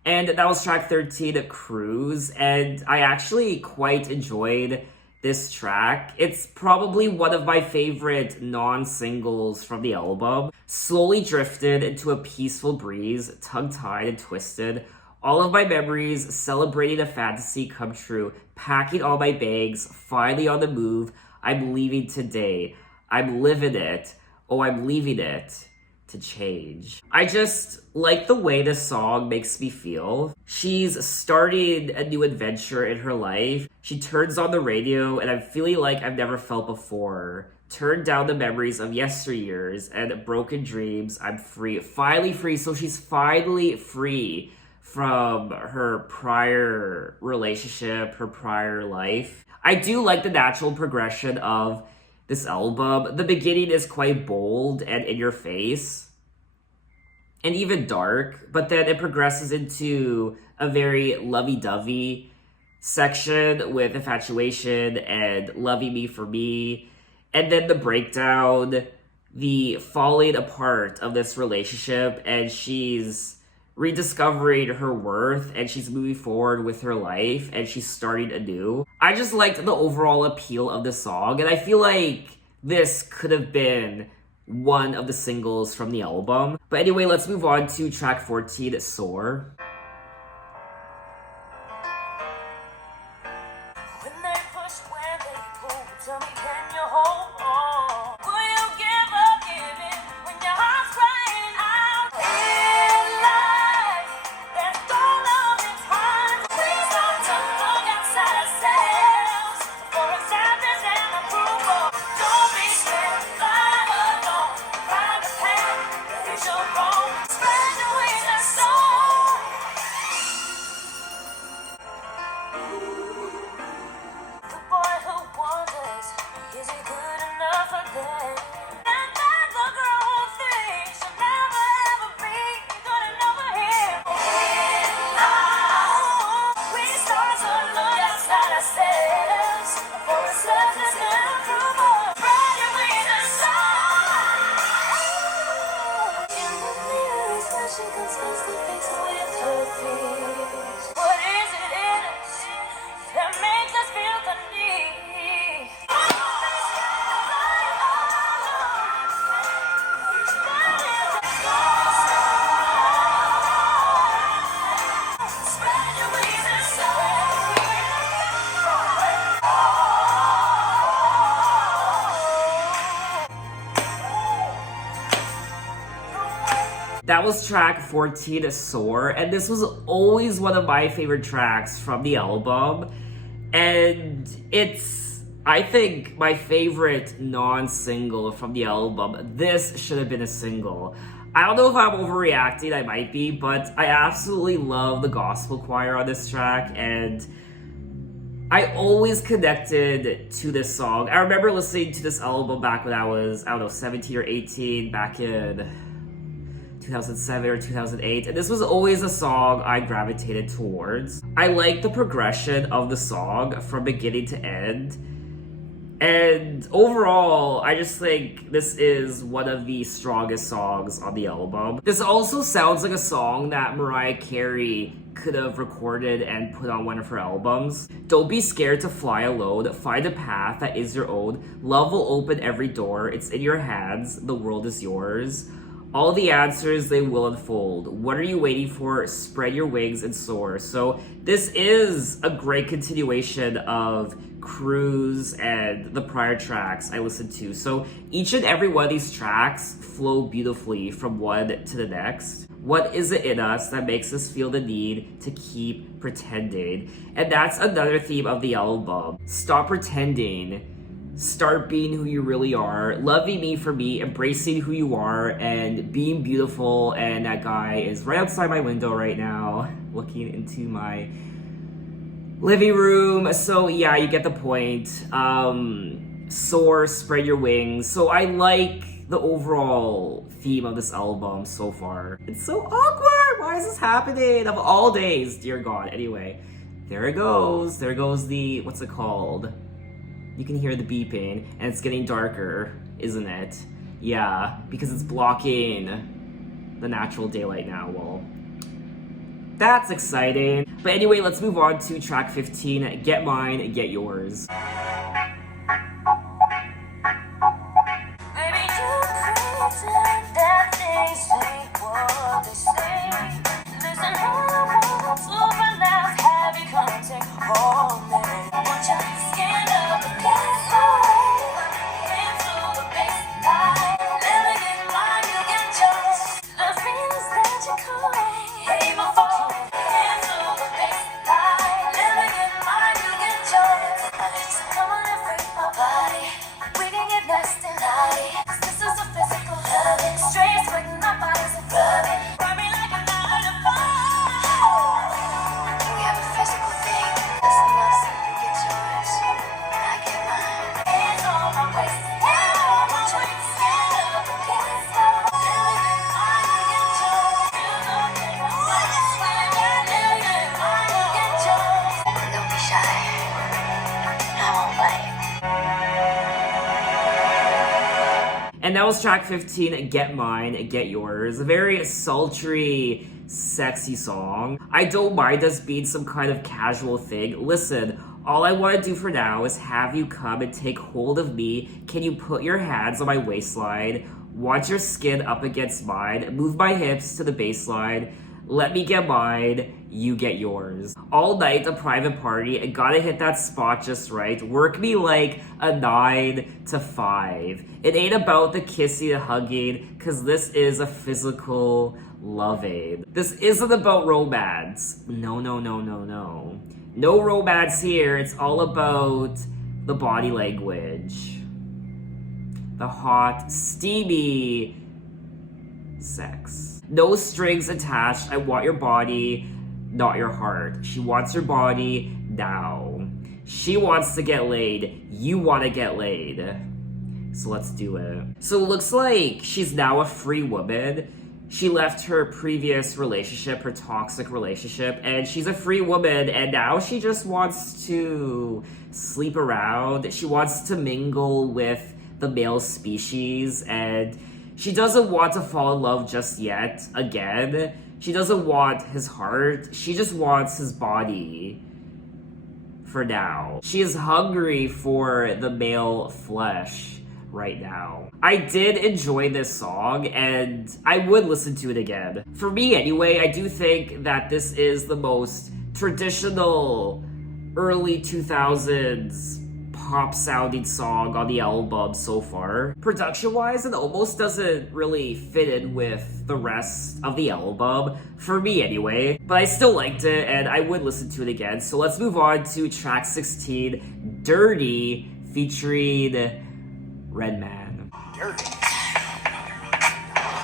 And that was track 13, Cruise, and I actually quite enjoyed this track. It's probably one of my favorite non-singles from the album. Slowly drifted into a peaceful breeze, tongue-tied and twisted. All of my memories, celebrating a fantasy come true, packing all my bags, finally on the move. I'm leaving today. I'm living it. Oh, I'm leaving it to change. I just like the way this song makes me feel. She's starting a new adventure in her life. She turns on the radio and I'm feeling like I've never felt before. Turn down the memories of yesteryears and broken dreams. I'm free. Finally free. So she's finally free from her prior relationship, her prior life. I do like the natural progression of this album. The beginning is quite bold and in your face and even dark, but then it progresses into a very lovey-dovey section with infatuation and loving me for me. And then the breakdown, the falling apart of this relationship, and she's rediscovering her worth and she's moving forward with her life and she's starting anew. I just liked the overall appeal of the song, and I feel like this could have been one of the singles from the album. But anyway, let's move on to track 14, Soar. When they push, when they pull, tell me, can you hold on? That was track 14, Soar, and this was always one of my favorite tracks from the album. And it's, I think, my favorite non-single from the album. This should have been a single. I don't know if I'm overreacting, I might be, but I absolutely love the gospel choir on this track, and I always connected to this song. I remember listening to this album back when I was, 17 or 18, back in 2007 or 2008, and this was always a song I gravitated towards. I like the progression of the song from beginning to end, and overall, I just think this is one of the strongest songs on the album. This also sounds like a song that Mariah Carey could have recorded and put on one of her albums. Don't be scared to fly alone. Find a path that is your own. Love will open every door. It's in your hands. The world is yours. All the answers, they will unfold. What are you waiting for? Spread your wings and soar. So this is a great continuation of Cruise and the prior tracks I listened to. So each and every one of these tracks flow beautifully from one to the next. What is it in us that makes us feel the need to keep pretending? And that's another theme of the album. Stop pretending. Start being who you really are, loving me for me, embracing who you are, and being beautiful. And that guy is right outside my window right now, looking into my living room. So yeah, you get the point. Soar, spread your wings. So I like the overall theme of this album so far. It's so awkward. Why is this happening? Of all days, dear God. Anyway, there it goes. There goes the, what's it called? You can hear the beeping, and it's getting darker, isn't it? Yeah, because it's blocking the natural daylight now. Well, that's exciting. But anyway, let's move on to track 15, Get Mine, Get Yours. Baby, you pretend that things ain't what they say. Listen, hormones overlap, heavy contact, all day. Want your skin up against the wall, into the baseline. Never get mine, you get yours. The feelings that you call, hey, my fault. Into the baseline. Never get mine, you get yours. So come on and freak my body. We can get nasty, naughty. 'Cause this is a physical loving. Straight sweating our bodies and rubbing. Rub me like a 9 to 5. We have a physical thing. That's the most. You get yours, and I get mine. Hands on my waist, hands on my waist. Stand up against the wall. Never get mine, you get yours. You don't get mine. Never get mine, you get yours. Don't be shy. I won't bite. And that was track 15, Get Mine, Get Yours. A very sultry, sexy song. I don't mind us being some kind of casual thing. Listen, all I want to do for now is have you come and take hold of me. Can you put your hands on my waistline? Want your skin up against mine? Move my hips to the baseline. Let me get mine, you get yours. All night, a private party, I gotta hit that spot just right. Work me like a 9 to 5. It ain't about the kissing and hugging, cause this is a physical loving. This isn't about romance. No, no, no, no, no. No romance here, it's all about the body language. The hot, steamy sex. No strings attached. I want your body, not your heart. She wants your body now. She wants to get laid. You want to get laid. So let's do it. So it looks like she's now a free woman. She left her previous relationship, her toxic relationship, and she's a free woman, and now she just wants to sleep around. She wants to mingle with the male species, and she doesn't want to fall in love just yet, again. She doesn't want his heart. She just wants his body for now. She is hungry for the male flesh right now. I did enjoy this song, and I would listen to it again. For me anyway, I do think that this is the most traditional early 2000s pop sounding song on the album so far. Production wise, it almost doesn't really fit in with the rest of the album, for me anyway, but I still liked it and I would listen to it again. So let's move on to track 16, Dirty, featuring Redman. Dirty.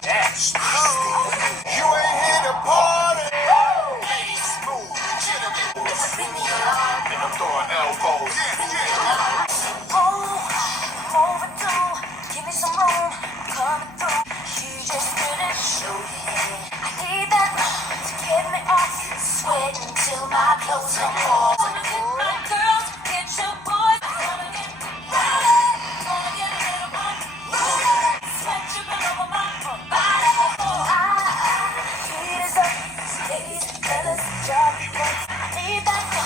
That's you ain't here to party. Ladies, smooth, gentlemen. And I'm throwing elbows. Oh, overdue. Give me some room. Coming through. You just didn't show it. I need that to get me off. Sweating till my clothes come off. Wanna get my girls, get your boys. Wanna get rowdy. Wanna get a little bump. Sweat dripping over my body. Heat is up. Ladies, fellas, jockey boys. I need that to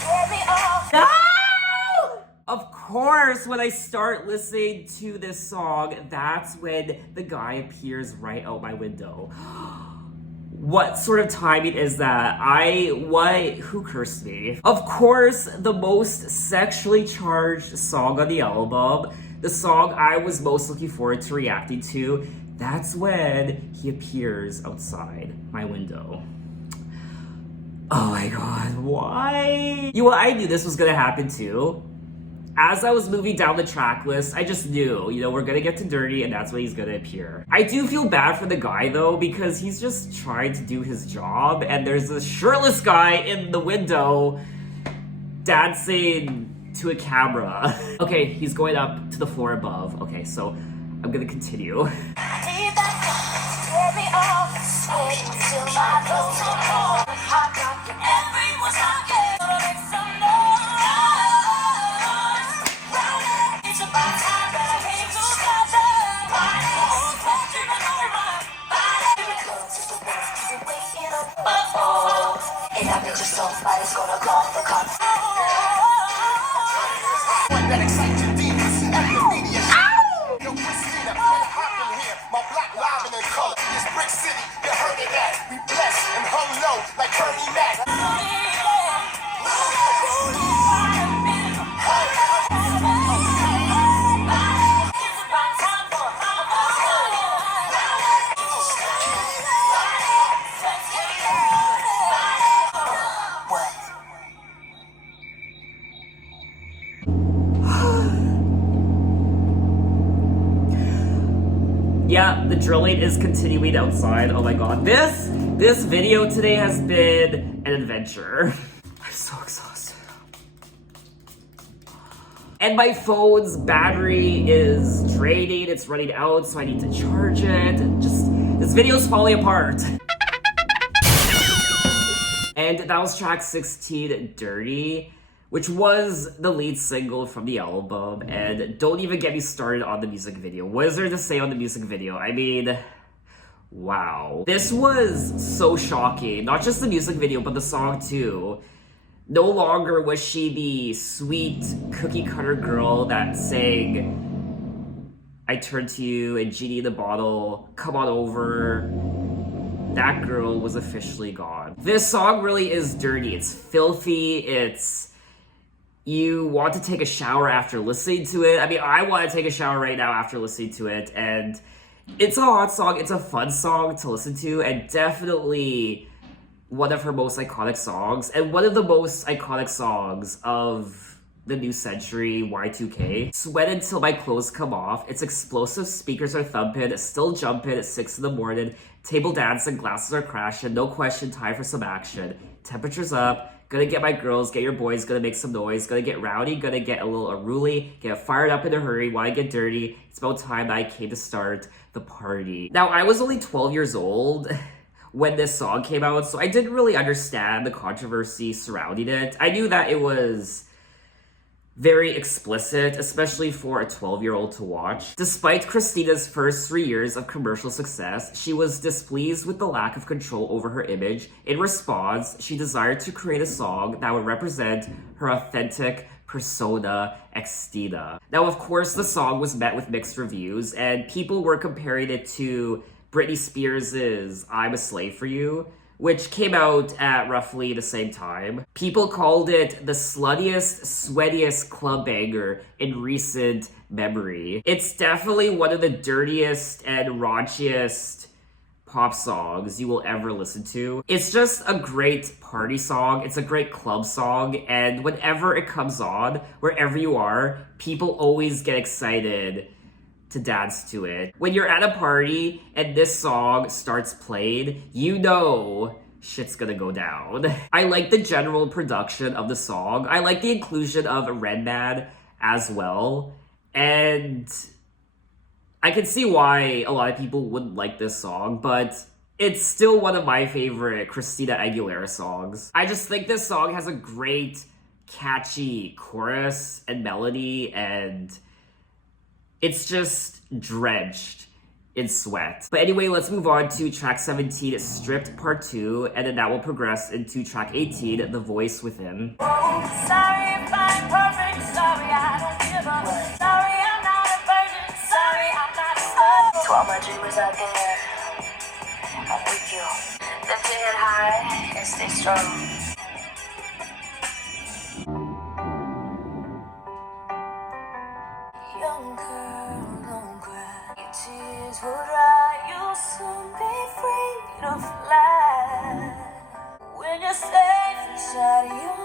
get me off. No! Of course, when I start listening to this song, that's when the guy appears right out my window. What sort of timing is that? Who cursed me? Of course, the most sexually charged song on the album, the song I was most looking forward to reacting to, that's when he appears outside my window. Oh my god, why? You know what, I knew this was gonna happen too. As I was moving down the track list, I just knew, we're gonna get to Dirty and that's when he's gonna appear. I do feel bad for the guy though, because he's just trying to do his job and there's a shirtless guy in the window dancing to a camera. Okay, he's going up to the floor above. Okay, so I'm gonna continue. I need that to get me off. Sweating till my clothes come off. Hot rocket, everyone's talking. Gonna make some noise. It's about time that I came together. Sweat dripping over my body. Because it's the ones you've been waiting up. And I bet your somebody's gonna call the cops. That excites your demons. After media. Yo, Christina, I'm hopping here. My black livin' in color. This brick city, you heard it at. We blessed and hung low like Bernie Mac. Yeah, the drilling is continuing outside. Oh my god. This video today has been an adventure. I'm so exhausted. And my phone's battery is draining. It's running out, so I need to charge it. This video's falling apart. And that was track 16, Dirty, which was the lead single from the album. And don't even get me started on the music video. What is there to say on the music video? I mean, wow. This was so shocking. Not just the music video, but the song too. No longer was she the sweet cookie cutter girl that sang I Turn to You and Genie in the Bottle, Come On Over. That girl was officially gone. This song really is dirty. It's filthy. You want to take a shower after listening to it. I mean, I want to take a shower right now after listening to it. And it's a hot song. It's a fun song to listen to. And definitely one of her most iconic songs. And one of the most iconic songs of the new century, Y2K. Sweat Until My Clothes Come Off. It's explosive, speakers are thumping, still jumping at 6 in the morning. Table dancing, glasses are crashing. No question, time for some action. Temperature's up. Gonna get my girls, get your boys, gonna make some noise. Gonna get rowdy, gonna get a little unruly. Get fired up in a hurry, wanna get dirty. It's about time that I came to start the party. Now, I was only 12 years old when this song came out, so I didn't really understand the controversy surrounding it. I knew that it was very explicit, especially for a 12-year-old to watch. Despite Christina's first 3 years of commercial success, she was displeased with the lack of control over her image. In response, she desired to create a song that would represent her authentic persona, Xtina. Now, of course, the song was met with mixed reviews, and people were comparing it to Britney Spears' I'm a Slave for You, which came out at roughly the same time. People called it the sluttiest, sweatiest club banger in recent memory. It's definitely one of the dirtiest and raunchiest pop songs you will ever listen to. It's just a great party song. It's a great club song, and whenever it comes on, wherever you are, people always get excited to dance to it. When you're at a party and this song starts playing, you know shit's gonna go down. I like the general production of the song. I like the inclusion of Redman as well. And I can see why a lot of people wouldn't like this song, but it's still one of my favorite Christina Aguilera songs. I just think this song has a great, catchy chorus and melody, and it's just drenched in sweat. But anyway, let's move on to track 17, Stripped Part 2, and then that will progress into track 18, The Voice Within. Oh, sorry if I'm perfect. Sorry, I don't give a. Sorry, I'm not a virgin. Sorry, I'm not a slut. To all my dreamers out there, I'm with you. Lift your head high and stay strong. Young girl, don't cry. Your tears will dry. You'll soon be free to fly. When you're safe inside your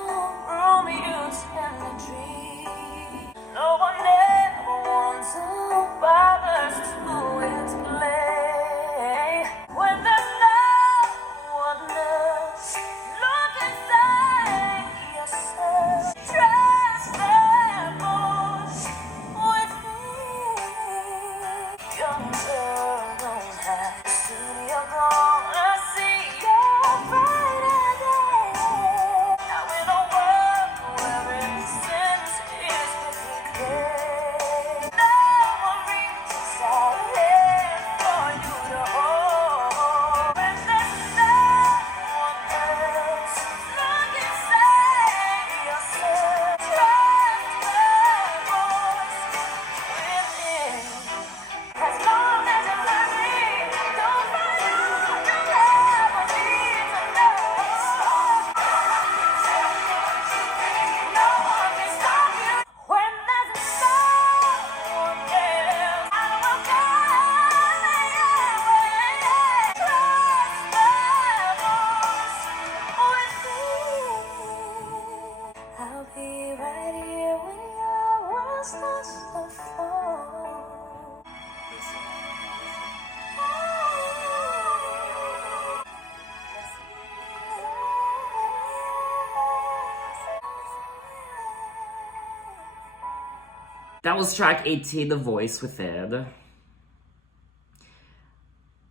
room, you spend a dream. No one ever wants to bother to explain. When there's no one else, look inside yourself. Trust that voice within. Young girl, don't hide. Soon you're gonna see your brighter day. Now in a world where innocence is looking clear, no one reaches out here for you to hold. When there's no one else, look inside yourself. Trust the voice within. As long as you love me, don't find out you'll never need to know. No one can stop you when there's no one else. I will trust the voice within. I'll be right here when your world starts to fall. That was track 18, The Voice Within.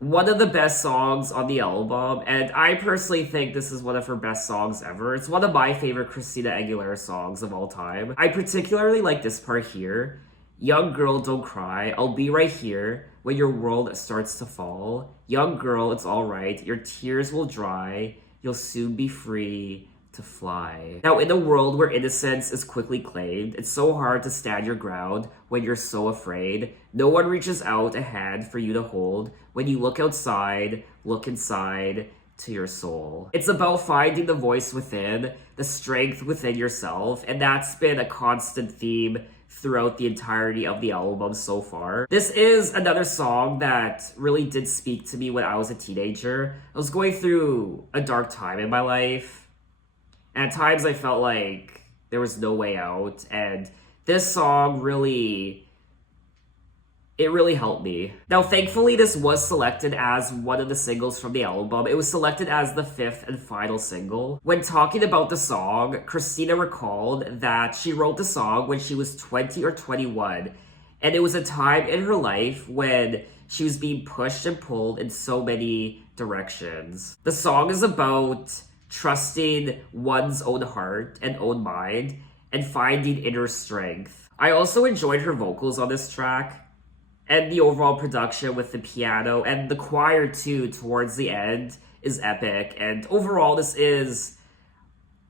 One of the best songs on the album, and I personally think this is one of her best songs ever. It's one of my favorite Christina Aguilera songs of all time. I particularly like this part here. Young girl, don't cry. I'll be right here when your world starts to fall. Young girl, it's alright. Your tears will dry. You'll soon be free to fly. Now, in a world where innocence is quickly claimed, it's so hard to stand your ground when you're so afraid. No one reaches out a hand for you to hold. When you look outside, look inside to your soul. It's about finding the voice within, the strength within yourself, and that's been a constant theme throughout the entirety of the album so far. This is another song that really did speak to me when I was a teenager. I was going through a dark time in my life. And at times I felt like there was no way out, and this song really helped me. Now, thankfully, this was selected as one of the singles from the album. It was selected as the 5th and final single. When talking about the song, Christina recalled that she wrote the song when she was 20 or 21, and it was a time in her life when she was being pushed and pulled in so many directions. The song is about trusting one's own heart and own mind, and finding inner strength. I also enjoyed her vocals on this track, and the overall production with the piano, and the choir too towards the end is epic, and overall this is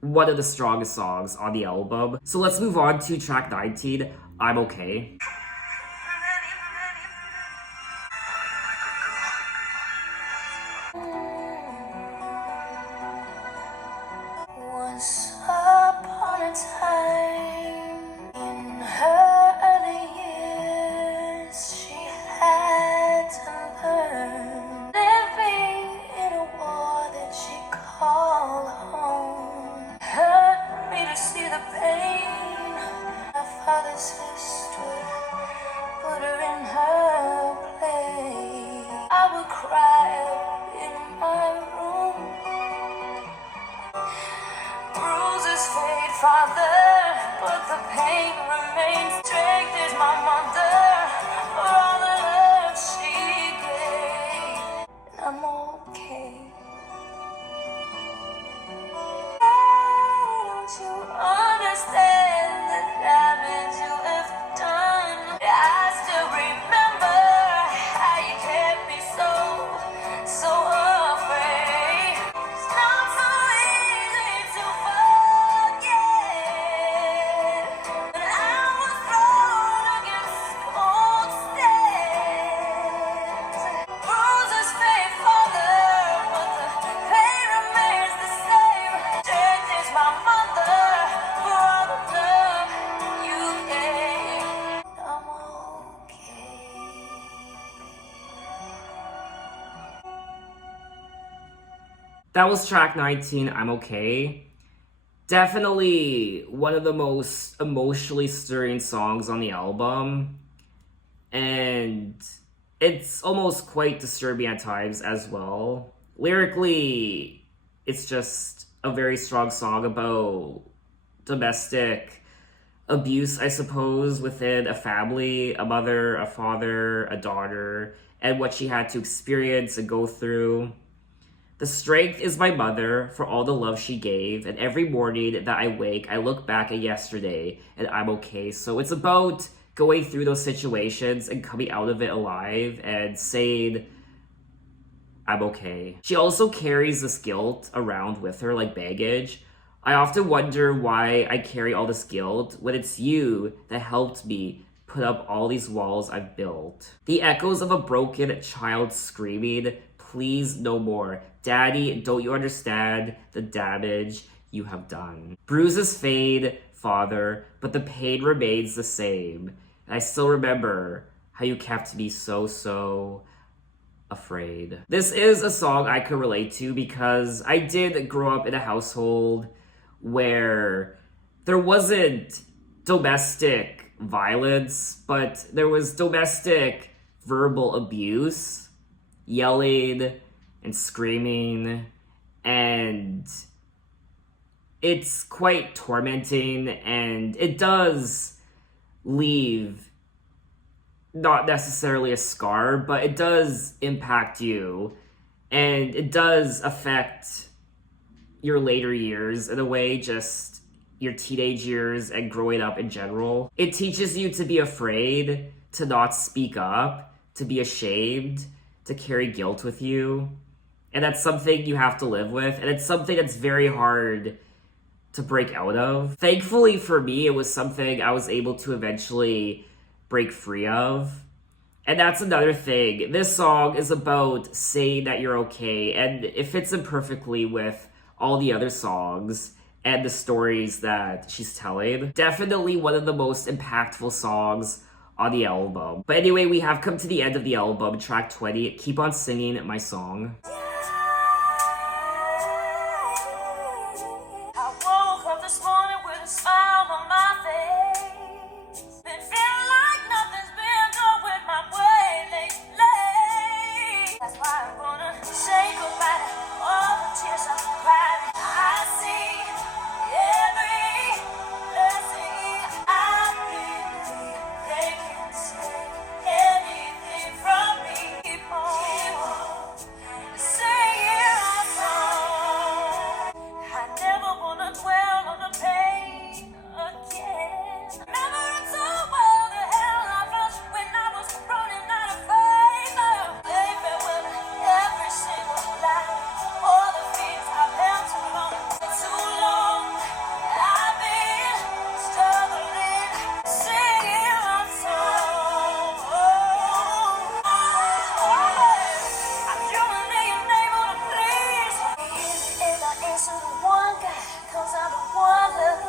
one of the strongest songs on the album. So let's move on to track 19, I'm Okay. would cry in my room. Bruises fade farther, but the pain remains. Strength is my mother for all the love she gave. And I'm okay. Don't you understand the damage you have done? I still remember how you kept me so afraid. It's not so easy to forget. But I was thrown against cold stands. Bruises fade farther, but the pain remains the same. Death is my mother for all the love you gave. I'm okay. That was track 19, I'm Okay. Definitely one of the most emotionally stirring songs on the album. And it's almost quite disturbing at times as well. Lyrically, it's just a very strong song about domestic abuse, I suppose, within a family, a mother, a father, a daughter, and what she had to experience and go through. The strength is my mother for all the love she gave, and every morning that I wake, I look back at yesterday and I'm okay. So it's about going through those situations and coming out of it alive and saying, I'm okay. She also carries this guilt around with her like baggage. I often wonder why I carry all this guilt when it's you that helped me put up all these walls I've built. The echoes of a broken child screaming, please no more. Daddy, don't you understand the damage you have done? Bruises fade, father, but the pain remains the same. And I still remember how you kept me so afraid. This is a song I could relate to because I did grow up in a household where there wasn't domestic violence, but there was domestic verbal abuse, yelling and screaming, and it's quite tormenting, and it does leave not necessarily a scar, but it does impact you, and it does affect your later years in a way, just your teenage years and growing up in general. It teaches you to be afraid, to not speak up, to be ashamed, to carry guilt with you. And that's something you have to live with, and it's something that's very hard to break out of. Thankfully for me, it was something I was able to eventually break free of. And that's another thing. This song is about saying that you're okay, and it fits in perfectly with all the other songs and the stories that she's telling. Definitely one of the most impactful songs on the album. But anyway, we have come to the end of the album, track 20. Keep on singing my song. I woke up this morning with a smile on my face. Been feeling like nothing's been going my way lately. That's why I'm gonna say goodbye to all the tears I've cried. I see every blessing I believe they can say anything from me. Keep on singing our song. I never wanna dwell on the pain again. Never to well the hell I felt when I was running out of favor. They farewell to every single lie. All the things I've held too long. For too long I've been struggling, singing my song. I'm humanly unable to please. If I answer the one guy, 'cause I'm the one love.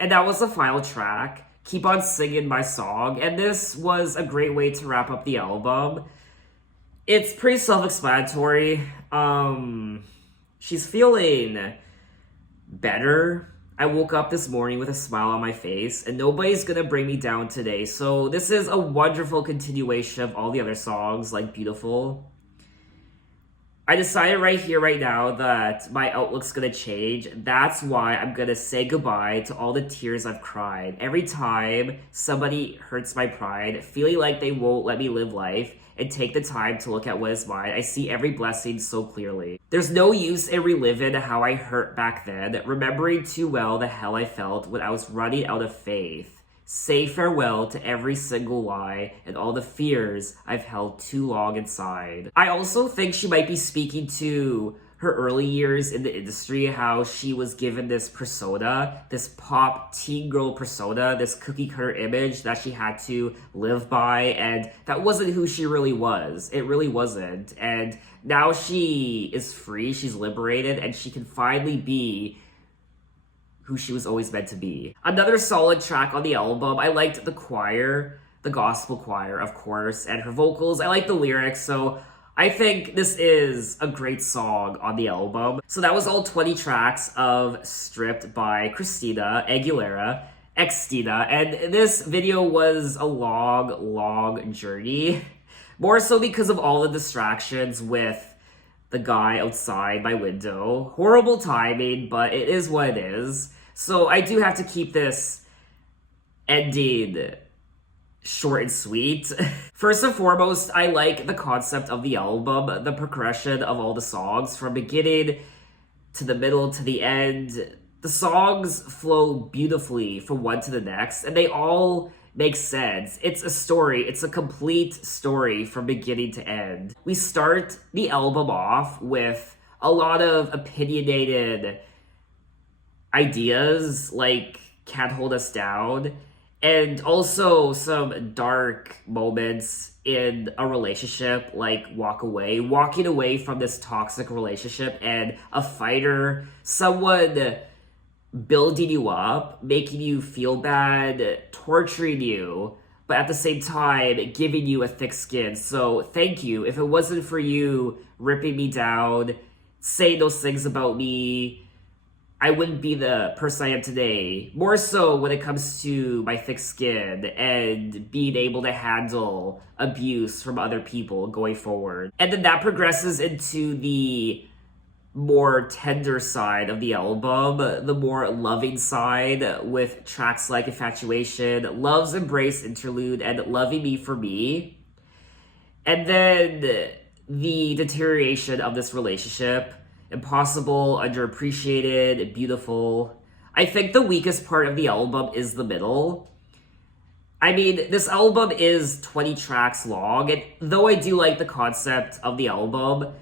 And that was the final track, Keep On Singing My Song, and this was a great way to wrap up the album. It's pretty self-explanatory. She's feeling better. I woke up this morning with a smile on my face, and nobody's gonna bring me down today. So this is a wonderful continuation of all the other songs, like Beautiful. I decided right here, right now, that my outlook's gonna change. That's why I'm gonna say goodbye to all the tears I've cried. Every time somebody hurts my pride, feeling like they won't let me live life and take the time to look at what is mine, I see every blessing so clearly. There's no use in reliving how I hurt back then, remembering too well the hell I felt when I was running out of faith. Say farewell to every single lie and all the fears I've held too long inside. I also think she might be speaking to her early years in the industry, how she was given this persona, this pop teen girl persona, this cookie cutter image that she had to live by, and that wasn't who she really was. It really wasn't. And now she is free, she's liberated, and she can finally be who she was always meant to be. Another solid track on the album. I liked the choir, the gospel choir, of course, and her vocals. I like the lyrics, so I think this is a great song on the album. So that was all 20 tracks of Stripped by Christina Aguilera, Xtina, and this video was a long journey. More so because of all the distractions with the guy outside my window. Horrible timing, but it is what it is. So I do have to keep this ending short and sweet. First and foremost, I like the concept of the album, the progression of all the songs from beginning to the middle to the end. The songs flow beautifully from one to the next, and they all make sense. It's a story. It's a complete story from beginning to end. We start the album off with a lot of opinionated ideas like Can't Hold Us Down, and also some dark moments in a relationship like walking away from this toxic relationship, and a fighter, someone building you up, making you feel bad, torturing you, but at the same time giving you a thick skin. So thank you. If it wasn't for you ripping me down, saying those things about me, I wouldn't be the person I am today. More so when it comes to my thick skin and being able to handle abuse from other people going forward. And then that progresses into the more tender side of the album, the more loving side, with tracks like Infatuation, Love's Embrace Interlude, and Loving Me for Me. And then the deterioration of this relationship, Impossible, Underappreciated, Beautiful. I think the weakest part of the album is the middle. I mean, this album is 20 tracks long, and though I do like the concept of the album,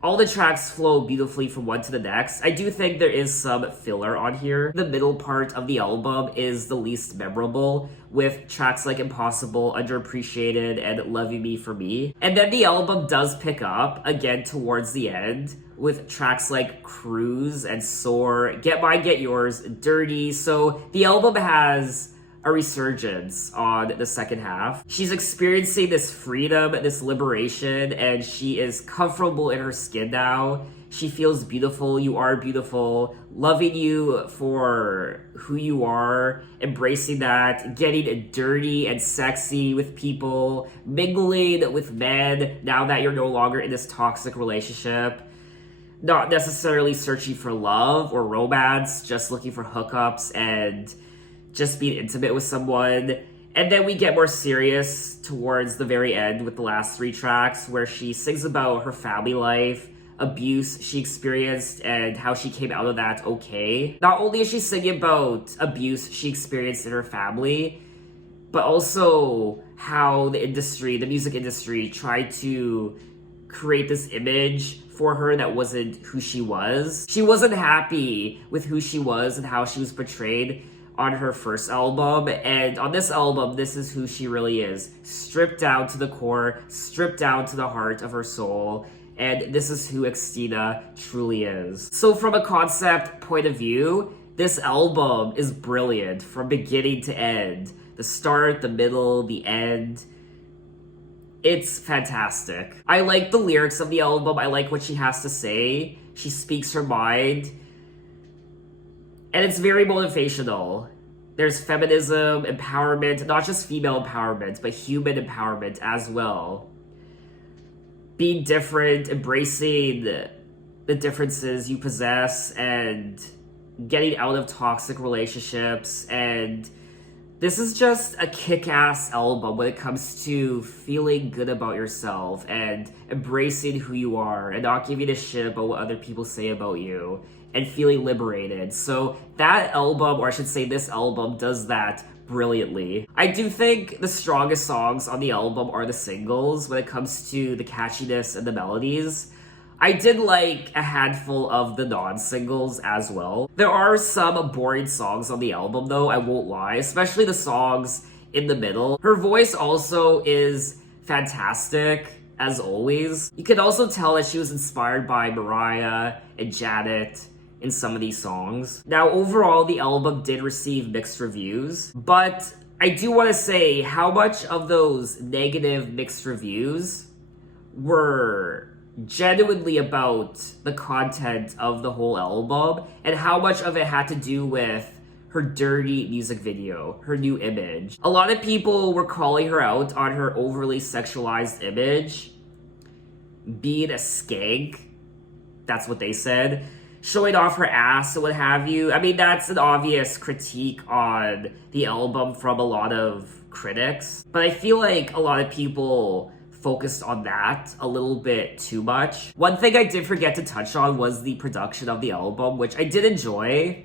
all the tracks flow beautifully from one to the next. I do think there is some filler on here. The middle part of the album is the least memorable, with tracks like Impossible, Underappreciated, and Loving Me for Me. And then the album does pick up again towards the end, with tracks like Cruise and Soar, Get Mine, Get Yours, Dirty. So the album has a resurgence on the second half. She's experiencing this freedom, this liberation, and she is comfortable in her skin now. She feels beautiful. You are beautiful. Loving you for who you are, embracing that, getting dirty and sexy with people, mingling with men now that you're no longer in this toxic relationship. Not necessarily searching for love or romance, just looking for hookups and just being intimate with someone. And then we get more serious towards the very end with the last 3 tracks, where she sings about her family life, abuse she experienced, and how she came out of that okay. Not only is she singing about abuse she experienced in her family, but also how the industry, the music industry, tried to create this image for her that wasn't who she was. She wasn't happy with who she was and how she was portrayed on her first album, and on this album, this is who she really is. Stripped down to the core, stripped down to the heart of her soul, and this is who Xtina truly is. So from a concept point of view, this album is brilliant from beginning to end. The start, the middle, the end. It's fantastic. I like the lyrics of the album. I like what she has to say. She speaks her mind. And it's very motivational. There's feminism, empowerment, not just female empowerment, but human empowerment as well. Being different, embracing the differences you possess, and getting out of toxic relationships. And this is just a kick-ass album when it comes to feeling good about yourself and embracing who you are and not giving a shit about what other people say about you and feeling liberated. So that album, or I should say this album, does that brilliantly. I do think the strongest songs on the album are the singles when it comes to the catchiness and the melodies. I did like a handful of the non-singles as well. There are some boring songs on the album though, I won't lie, especially the songs in the middle. Her voice also is fantastic, as always. You can also tell that she was inspired by Mariah and Janet in some of these songs. Now, overall, the album did receive mixed reviews, but I do want to say how much of those negative mixed reviews were genuinely about the content of the whole album and how much of it had to do with her dirty music video, her new image. A lot of people were calling her out on her overly sexualized image, being a skank, that's what they said, showing off her ass and what have you. I mean, that's an obvious critique on the album from a lot of critics, but I feel like a lot of people focused on that a little bit too much. One thing I did forget to touch on was the production of the album, which I did enjoy.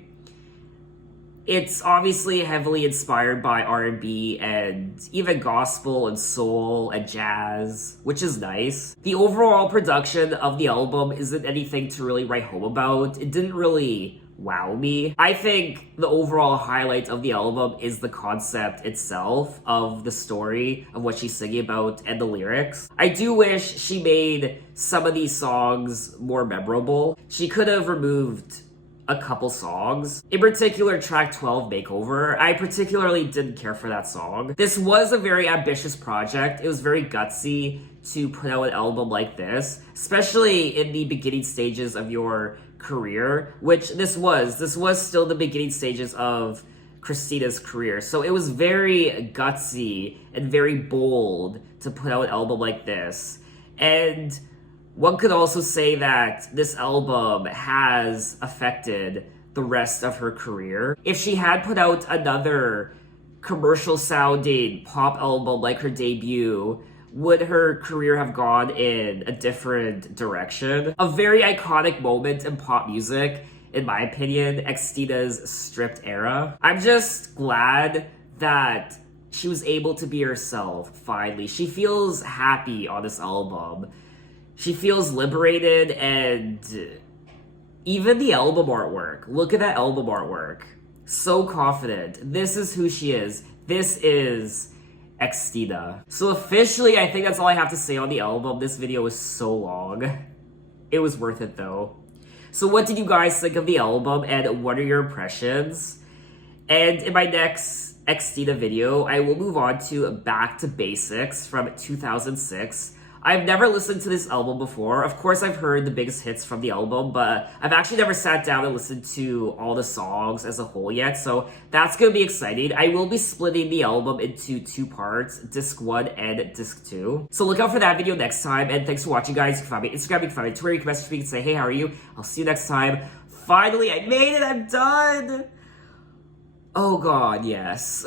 It's obviously heavily inspired by R&B and even gospel and soul and jazz, which is nice. The overall production of the album isn't anything to really write home about. It didn't really wow me. I think the overall highlight of the album is the concept itself of the story of what she's singing about and the lyrics. I do wish she made some of these songs more memorable. She could have removed a couple songs. In particular, track 12, Makeover. I particularly didn't care for that song. This was a very ambitious project. It was very gutsy to put out an album like this, especially in the beginning stages of your career, which this was. This was still the beginning stages of Christina's career. So it was very gutsy and very bold to put out an album like this. And one could also say that this album has affected the rest of her career. If she had put out another commercial sounding pop album like her debut, would her career have gone in a different direction? A very iconic moment in pop music, in my opinion, Xtina's stripped era. I'm just glad that she was able to be herself, finally. She feels happy on this album. She feels liberated, and even the album artwork. Look at that album artwork. So confident. This is who she is. This is Xtina. So officially, I think that's all I have to say on the album. This video was so long. It was worth it though. So what did you guys think of the album, and what are your impressions? And in my next Xtina video, I will move on to Back to Basics from 2006. I've never listened to this album before. Of course, I've heard the biggest hits from the album, but I've actually never sat down and listened to all the songs as a whole yet, so that's gonna be exciting. I will be splitting the album into 2 parts, Disc 1 and Disc 2. So look out for that video next time, and thanks for watching, guys. You can find me on Instagram, you can find me on Twitter, you can message me and say, hey, how are you? I'll see you next time. Finally, I made it! I'm done! Oh god, yes.